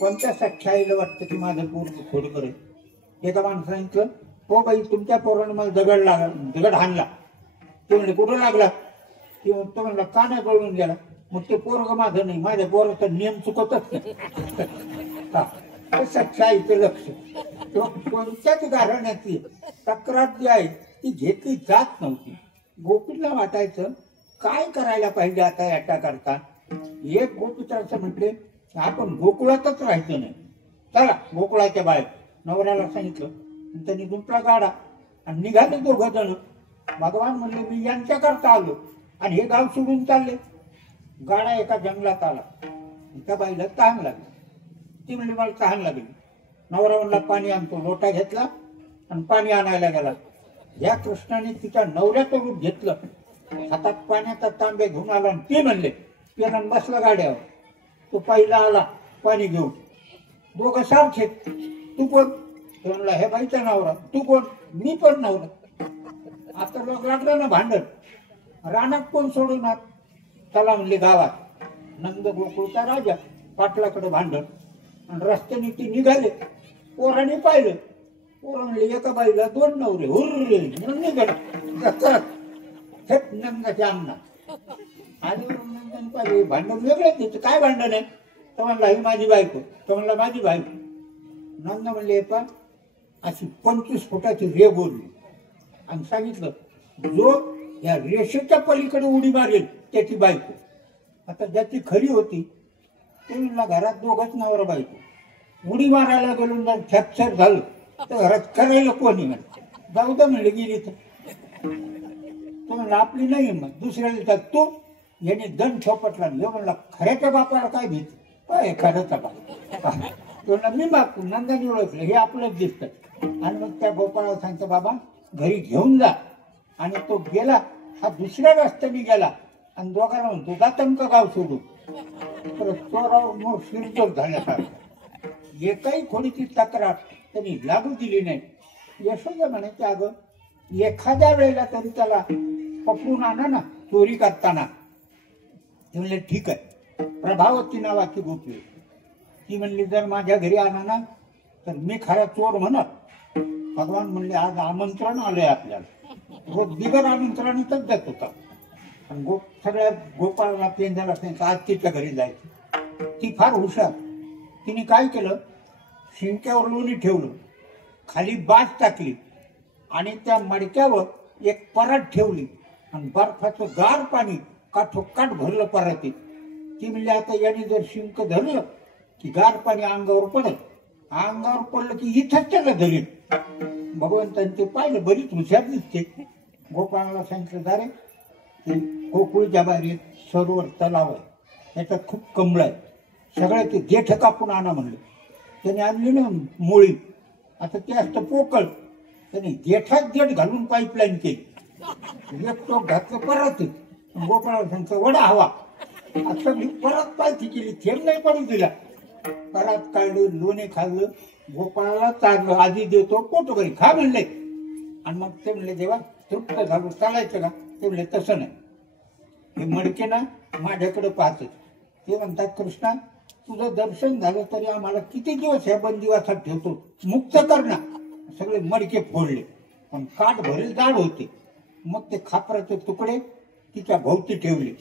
कोणत्या सख्याईला वाटतं की माझं पूर्ण खोड करेल. एका माणसाने सांगितलं हो बाई तुमच्या पोरानं मला दगड हाणला. ते म्हणले कुठं लागला. ते तो म्हणला का नाही पळून गेला. मग ते पोरग माझं नाही, माझ्या पोराचा नियम चुकतच नाही. सच्चाईचं लक्ष किंवा कोणत्याच घराण्याची तक्रार जी आहे ती घेतली जात नव्हती. गोपीला वाटायचं काय करायला पाहिजे आता याच्या करता. एक गोपीचं असं म्हटले आपण गोकुळातच राहायचं नाही, चला गोकुळाच्या बाहेर. नवऱ्याला सांगितलं. त्यांनी दुसरा गाडा आणि निघाले दोघं जण. भगवान म्हणले मी यांच्याकरता आलो आणि हे गाव सोडून चालले. गाडा एका जंगलात आला. त्या बाईला तहान लागली. ती म्हणली मला तहान लागली. नवरा म्हणला पाणी आणतो. लोटा घेतला आणि पाणी आणायला गेला. या कृष्णाने तिच्या नवऱ्याचं रूप घेतलं. हातात पाण्याचा तांबे घेऊन आला आणि ते म्हणले पेनान बसला गाड्यावर. तो पहिला आला पाणी घेऊन. दोघं सारखे. तू कोण. तो म्हणला हे बाईचा नवरा. तू कोण. मी पण नवरा. आता लोक लागलं ना भांडण. रानात कोण सोडून चला म्हणले गावात. नंद गोकुळचा राजा पाटलाकडे भांडण. आणि रस्त्याने ती निघाले. पोराने पाहिलं. पोरं म्हणले एका बाईला दोन नवरे. हुर्रे म्हणून निघाला नंदाच्या अंगणात. आणि नंदन पाहिजे भांडण वेगळं. तिचं काय भांडण आहे. तो म्हणला ही माझी बायको. तो म्हणला माझी बायको. नंद म्हणले पण अशी 25 फुटाची रे बोलली आणि सांगितलं जो या रेषेच्या पलीकडे उडी मारेल त्याची बायको. आता ज्याची खरी होती ते म्हणला घरात दोघंच नवरा बायको. उडी मारायला गेलो जर फ्रॅक्चर झालं तर घरात करायला कोणी म्हणलं. जाऊ दे म्हणले गेली तर. तो म्हणला आपली नाही मग दुसऱ्या दिवसात तू. याने दण थोपटला. हे म्हणला खऱ्याच्या बापाला काय भीत. काय खऱ्याचा बाप. तो म्हणला मी बापू. नंदाने ओळखलं हे आपलंच दिसतं. आणि मग त्या गोपाळाला सांगतं बाबा घरी घेऊन जा. आणि तो गेला. हा दुसऱ्या रस्त्याने गेला आणि दोघांना म्हणतो जातंक गाव सोडू. परत चोरावर मोर शिरजोर झाल्यासारखं. एकही खोडीची तक्रार त्यांनी लागू दिली नाही. यशोदा म्हणायचे अगं एखाद्या वेळेला तरी त्याला पकडून आणा ना चोरी करताना. ते म्हणले ठीक आहे. प्रभावती नावाची गोपी. ती म्हणली जर माझ्या घरी आणा ना तर मी खरा चोर म्हणत. भगवान म्हणले आज आमंत्रण आलंय आपल्याला. रोज बिगर आमंत्रणातच जात होता. आणि सगळ्या गोपाळाला पेंजाला त्यांचं आज तिच्या घरी जायचं. ती फार हुशार. तिने काय केलं शिंक्यावर लोणी ठेवलं. खाली बाज टाकली आणि त्या मडक्यावर एक परात ठेवली आणि बर्फाचं गार पाणी काठोकाठ भरलं परातीत. ती म्हणली आता याने जर शिंक धरलं की गार पाणी अंगावर पडत. अंगावर पडलं की इथंच त्याला धरेल. भगवंतांनी ते पाहिलं बरीच हुशार दिसते. गोपाळाला सांगितलं जा रे ते गोकुळच्या बाहेर एक सरोवर तलाव आहे. त्याच्यात खूप कमळ आहे. सगळं ते देठ कापून आणा म्हणलं. त्याने आणली ना मोळी. आता ते असतं पोकळ. त्याने देठात देठ घालून पाईपलाईन केली. एक टोक घातलं परत. गोपाळाला सांगितलं वडा हवा. असं मी परत पालथी केली. थेंब नाही पडू दिला. परत काढलं लोणे खाल्लं. गोपाळाला चाललं आधी देतो पोटो घरी खा म्हणले. आणि मग ते म्हणले देवा तृप्त झालो चालायचं का. ते म्हणले तसं नाही. हे मडके ना माझ्याकडे पाहतात. ते म्हणतात, कृष्णा तुझं दर्शन झालं तरी आम्हाला किती दिवस ह्या बंदिवासात ठेवतो, मुक्त कर ना. सगळे मडके फोडले, पण काठ भरेल जाड होते. मग ते खापराचे तुकडे तिच्या भोवती ठेवले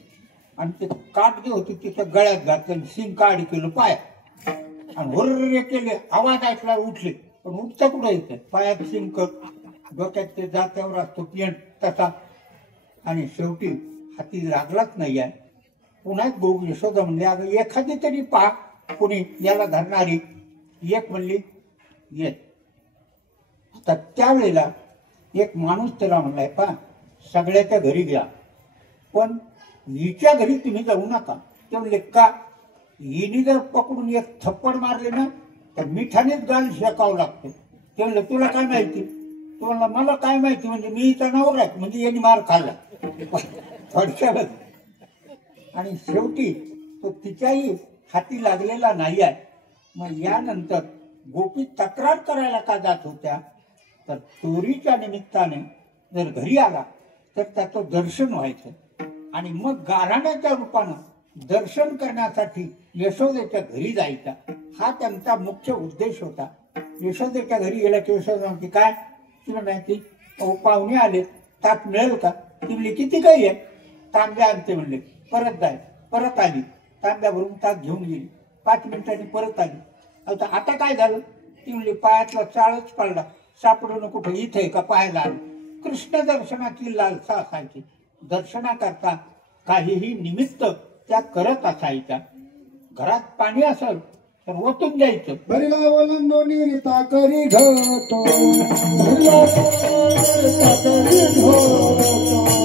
आणि ते काठ जे होते तिच्या गळ्यात घातलं, सिंग काढ केलं पायात आणि हुर्रे केले. आवाज ऐकला उठले, पण उठता कुठं येतं, पायात सिंक, डोक्यात ते जात्यावर असतो पेंट तसा. आणि शेवटी हाती लागलाच नाही आहे. पुन्हा यशोदा म्हणले, अगं एखादी तरी पहा कोणी याला धरणारी. एक म्हणली ये. आता त्यावेळेला एक माणूस त्याला म्हणलाय, पहा सगळ्याच्या घरी घ्या, पण हिच्या घरी तुम्ही जाऊ नका. ते म्हणले का? हिने जर पकडून एक थप्पड मारले ना तर मिठानेच गाल शेकावं लागतं. ते म्हणलं तुला काय माहिती? तो म्हणला मला काय माहिती, म्हणजे मी हिचा नवरा आहे, म्हणजे यांनी मार खाल्ला थोडक्यात. आणि शेवटी तो तिच्याही हाती लागलेला नाही आहे. मग यानंतर गोपी तक्रार करायला का जात होत्या, तर चोरीच्या निमित्ताने जर घरी आला तर त्याचं दर्शन व्हायचं आणि मग गाऱ्हाण्याच्या रूपानं दर्शन करण्यासाठी यशोदेच्या घरी जायचा. हा त्यांचा मुख्य उद्देश होता. यशोदेच्या घरी गेला की यशोदा म्हणते, काय? ती म्हणायची, पाहुणे आले, ताट मिळेल का? ती म्हणली किती काही आहे? तांब्या आणते म्हणले. परत जाय. परत आली, तांब्यावरून ताट घेऊन गेली. 5 मिनिटांनी परत आली. आता काय झालं? ती म्हणली पायातला चाळच पडला, सापडून कुठं इथे का पाहायला आलं. कृष्ण दर्शनाची लालसा असायची. दर्शनाकरता काहीही निमित्त त्या करत असायच्या. घरात पाणी असेल तर ओतून द्यायचं. बरिला वलंदोनी रिता करी घटो, बरिला रिता करी घटो,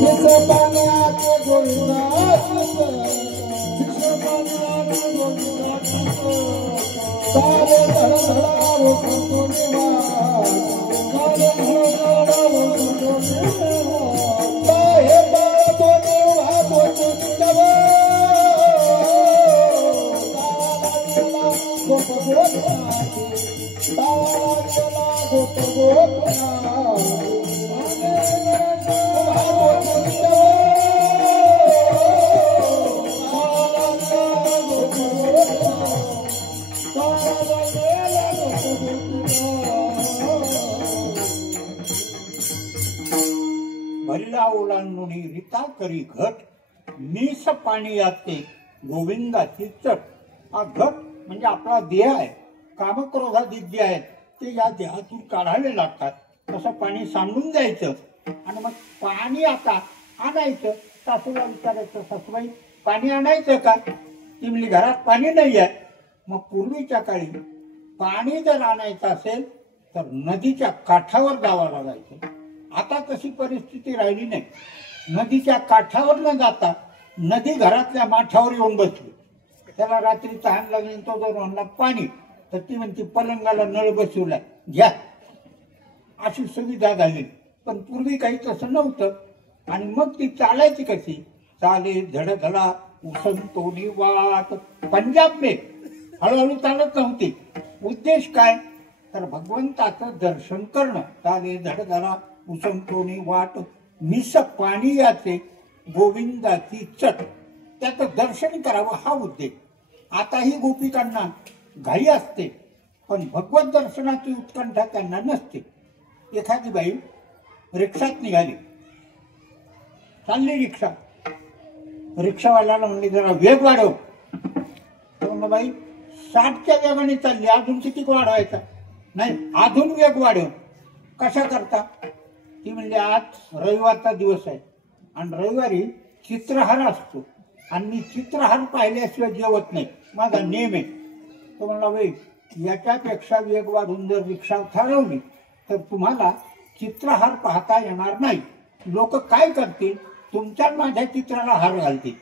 विष पाण्याचे गोविंदाचे, विष पाण्याचे गोविंदाचे, सारे धड धडावो संतो निवास, सारे धड धडावो संतो निवास, बाहे बाळतो देवा बोचो निवा, गोप गोपनाची, बाळाला गोप गोपनाची, भरला ओलांडून रिता करी घट, मीस पाणी याते गोविंदाची चट. हा घट म्हणजे आपला देह आहे. कामक्रोधादी जे आहेत ते या देहातून काढावे लागतात. तसं पाणी सांडून द्यायचं आणि मग पाणी आता आणायचं. सासूला विचारायचं, सासूबाई पाणी आणायचं का? ती म्हणली घरात पाणी नाही आहे. मग पूर्वीच्या काळी पाणी जर आणायचं असेल तर नदीच्या काठावर जावं लागायचं. आता तशी परिस्थिती राहिली नाही. नदीच्या काठावर न जाता नदी घरातल्या माठावर येऊन बसली. त्याला रात्री तहान लागली, तो जर म्हणला पाणी, तर ती म्हणती पलंगाला नळ बसवलाय, घ्या. अशी सुविधा झाली. पण पूर्वी काही तसं नव्हतं. आणि मग ती चालायची कशी? चाले धडधडा उसंतोनी वाट. पंजाब में हळूहळू चालत नव्हती. उद्देश काय? तर भगवंताचं दर्शन करणं. चाले धडधडा उसंतोनी वाट, मिस पाणी याचे गोविंदाची चट. त्याचं दर्शन करावं हा उद्देश. आताही गोपिकांना घाई असते, पण भगवत दर्शनाची उत्कंठा त्यांना नसते. एखादी बाई रिक्षात निघाली, चालली रिक्षा. रिक्षावाल्याला म्हणली जरा वेग वाढव. म्हणलं बाई 60च्या वेगाने चालली, अजून किती वाढवायचा? नाही, अजून वेग वाढव. कशा करता? ती म्हणली आज रविवारचा दिवस आहे आणि रविवारी चित्रहार असतो आणि मी चित्रहार पाहिल्याशिवाय जेवत नाही, माझा नेम आहे. तो म्हणला बाई याच्यापेक्षा वेग वाढून जर रिक्षा ठरवली तर तुम्हाला चित्रहार पाहता येणार नाही. लोक काय करतील? तुमच्या माझ्या चित्राला हार घालतील.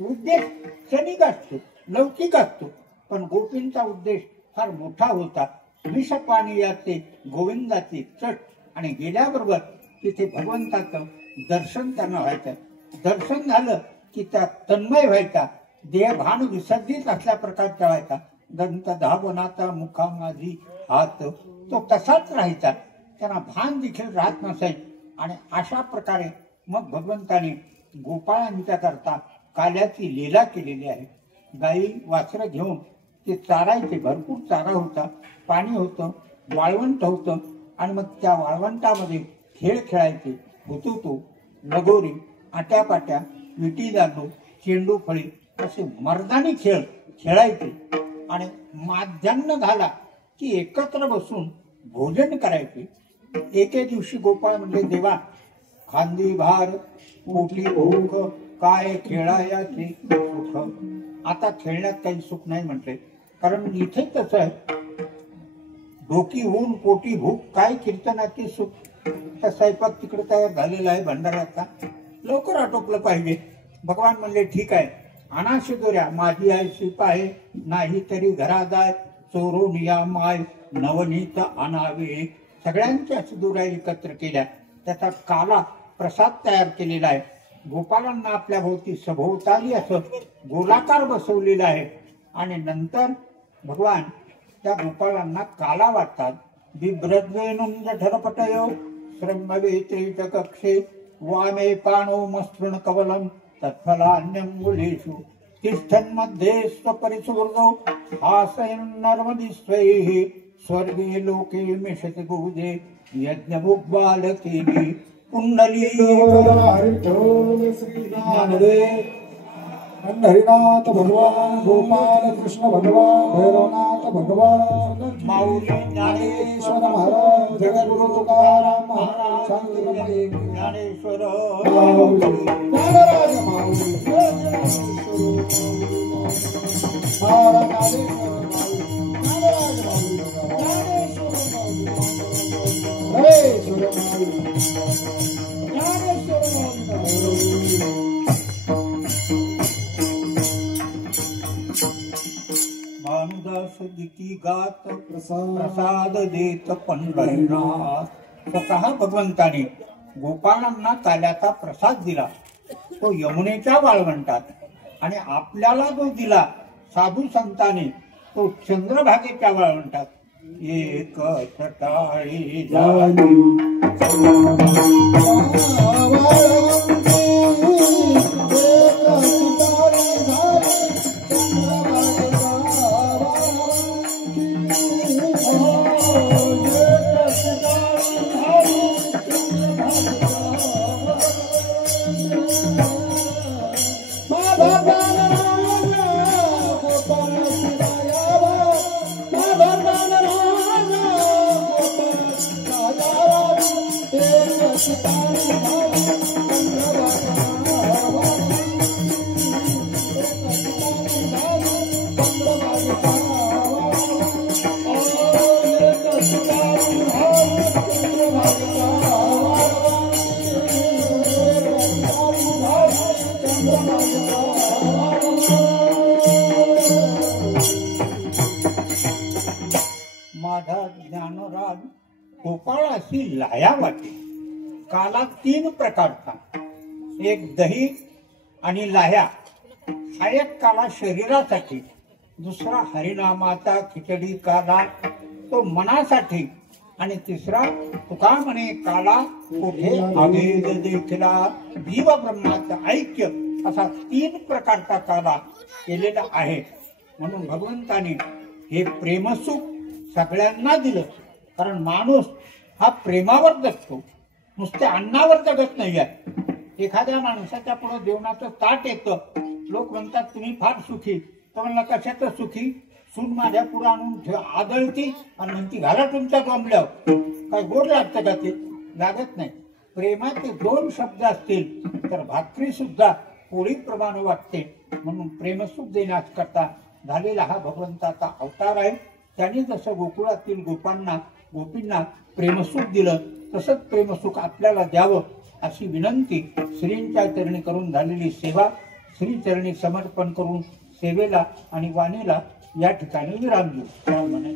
उद्देश क्षणिक असतो, लौकिक असतो, पण गोपींचा उद्देश फार मोठा होता. विष पाणी याचे गोविंदाची चट. आणि गेल्याबरोबर तिथे भगवंताचं दर्शन त्यांना व्हायचं. दर्शन झालं की त्या तन्मय व्हायचा. देहभान विसर्जित असल्या प्रकारचा व्हायचा. दंत धावनाचा मुखा माझी हात, तो तसाच राहायचा. त्यांना भान देखील राहत नसायचं. आणि अशा प्रकारे मग भगवंताने गोपाळांच्या करता काल्याची लीला केलेली आहे. गाई वासरं घेऊन ते चारायचे, भरपूर चारा होता, पाणी होतं, वाळवंट होतं आणि मग त्या वाळवंटामध्ये खेळ खेळायचे. हुतुतू, लगोरी, आट्यापाट्या, विटी दांडू, चेंडू फळी असे मर्दानी खेळ खेळायचे. आणि माध्यान्ह झाला की एकत्र बसून भोजन करायचे. एके दिवशी गोपाळ म्हणजे देवा, खांदी भार पोटी भूक, काय खेळायाचे सुख. आता खेळण्यात काही सुख नाही म्हटले, कारण इथे तसं आहे, डोकी ऊन पोटी भूक, काय कीर्तनाचे सुख. त्या स्वयंपाक तिकडे तयार झालेला आहे भंडाऱ्याचा, लवकर आटोपलं पाहिजे. भगवान म्हणले ठीक आहे, आणा शिदोऱ्या, माझी आई शिपाय, नाही तरी घरात आहे, चोरून या माय नवनीत आणावे. सगळ्यांच्या शिदोऱ्या एकत्र केल्या, त्याचा काला प्रसाद तयार केलेला आहे. गोपालांना आपल्या भोवती सभोवताली असं गोलाकार बसवलेला आहे. आणि नंतर भगवान त्या गोपालांना काला वाटतात. बिभ्रद्वेनुं जठरपटयो श्रम्यवेत्रेच कक्षे वामे पाणो मस्तृण कवलं तत्फलान्यंगुलेषु तिष्ठन् मध्ये स्वपरिसुवृदो हासयन् नर्मदिस्वैः स्वर्गे लोके मिषति गुजे यज्ञभुग्बालकेभि कुंडली. हरिनाथ भगवान गोपाल कृष्ण भगवान भैरवनाथ भगवान माऊली ज्ञानेश्वर महाराज जगद्गुरु तुकाराम महाराज ज्ञानेश्वर ज्ञानराज माऊली भानुदास गीती गात प्रसाद देत पंढरीनाथ. स्वतः भगवंताने गोपाळांना काल्याचा प्रसाद दिला, तो यमुनेच्या वाळवंटात. आणि आपल्याला जो दिला साधू संतांनी, तो चंद्रभागेच्या वाळवंटात. एक सटाळी झाली माझा ज्ञानराज गोपाळाशी लाया वाटे. काला 3 प्रकारचा, एक दही आणि लाह्या, हा एक काला शरीरासाठी, दुसरा हरिनामाचा खिचडी काला, तो मनासाठी, आणि तिसरा तुका म्हणे काला कुठे अभेद देखला, जीव ब्रह्माचं ऐक्य, असा 3 प्रकारचा काला केलेला आहे. म्हणून भगवंताने हे प्रेमसुख सगळ्यांना दिलं, कारण माणूस हा प्रेमावर जगतो, नुसत्या अन्नावर जगत नाही आहे. एखाद्या माणसाच्या पुढे जेवणाचं ताट येतं, लोक म्हणतात तुम्ही फार सुखी, तर म्हणलं कशाचं सुखी, सून माझ्या पुढे आणून आदळती आणि म्हणती घाला तुमच्या जमल्यावर, काय गोड लागतं का ते? लागत नाही. प्रेमाचे 2 शब्द असतील तर भाकरी सुद्धा पोळीप्रमाणे वाटते. म्हणून प्रेमसुख देण्यास करता झालेला हा भगवंताचा अवतार आहे. त्यांनी जसं गोकुळातील गोपींना प्रेमसुख दिलं, तसंच प्रेमसुख आपल्याला द्यावं अशी विनंती श्रींच्या चरणी करून झालेली सेवा श्रीचरणी समर्पण करून सेवेला आणि वाणीला या ठिकाणी विराम देऊ. म्हणे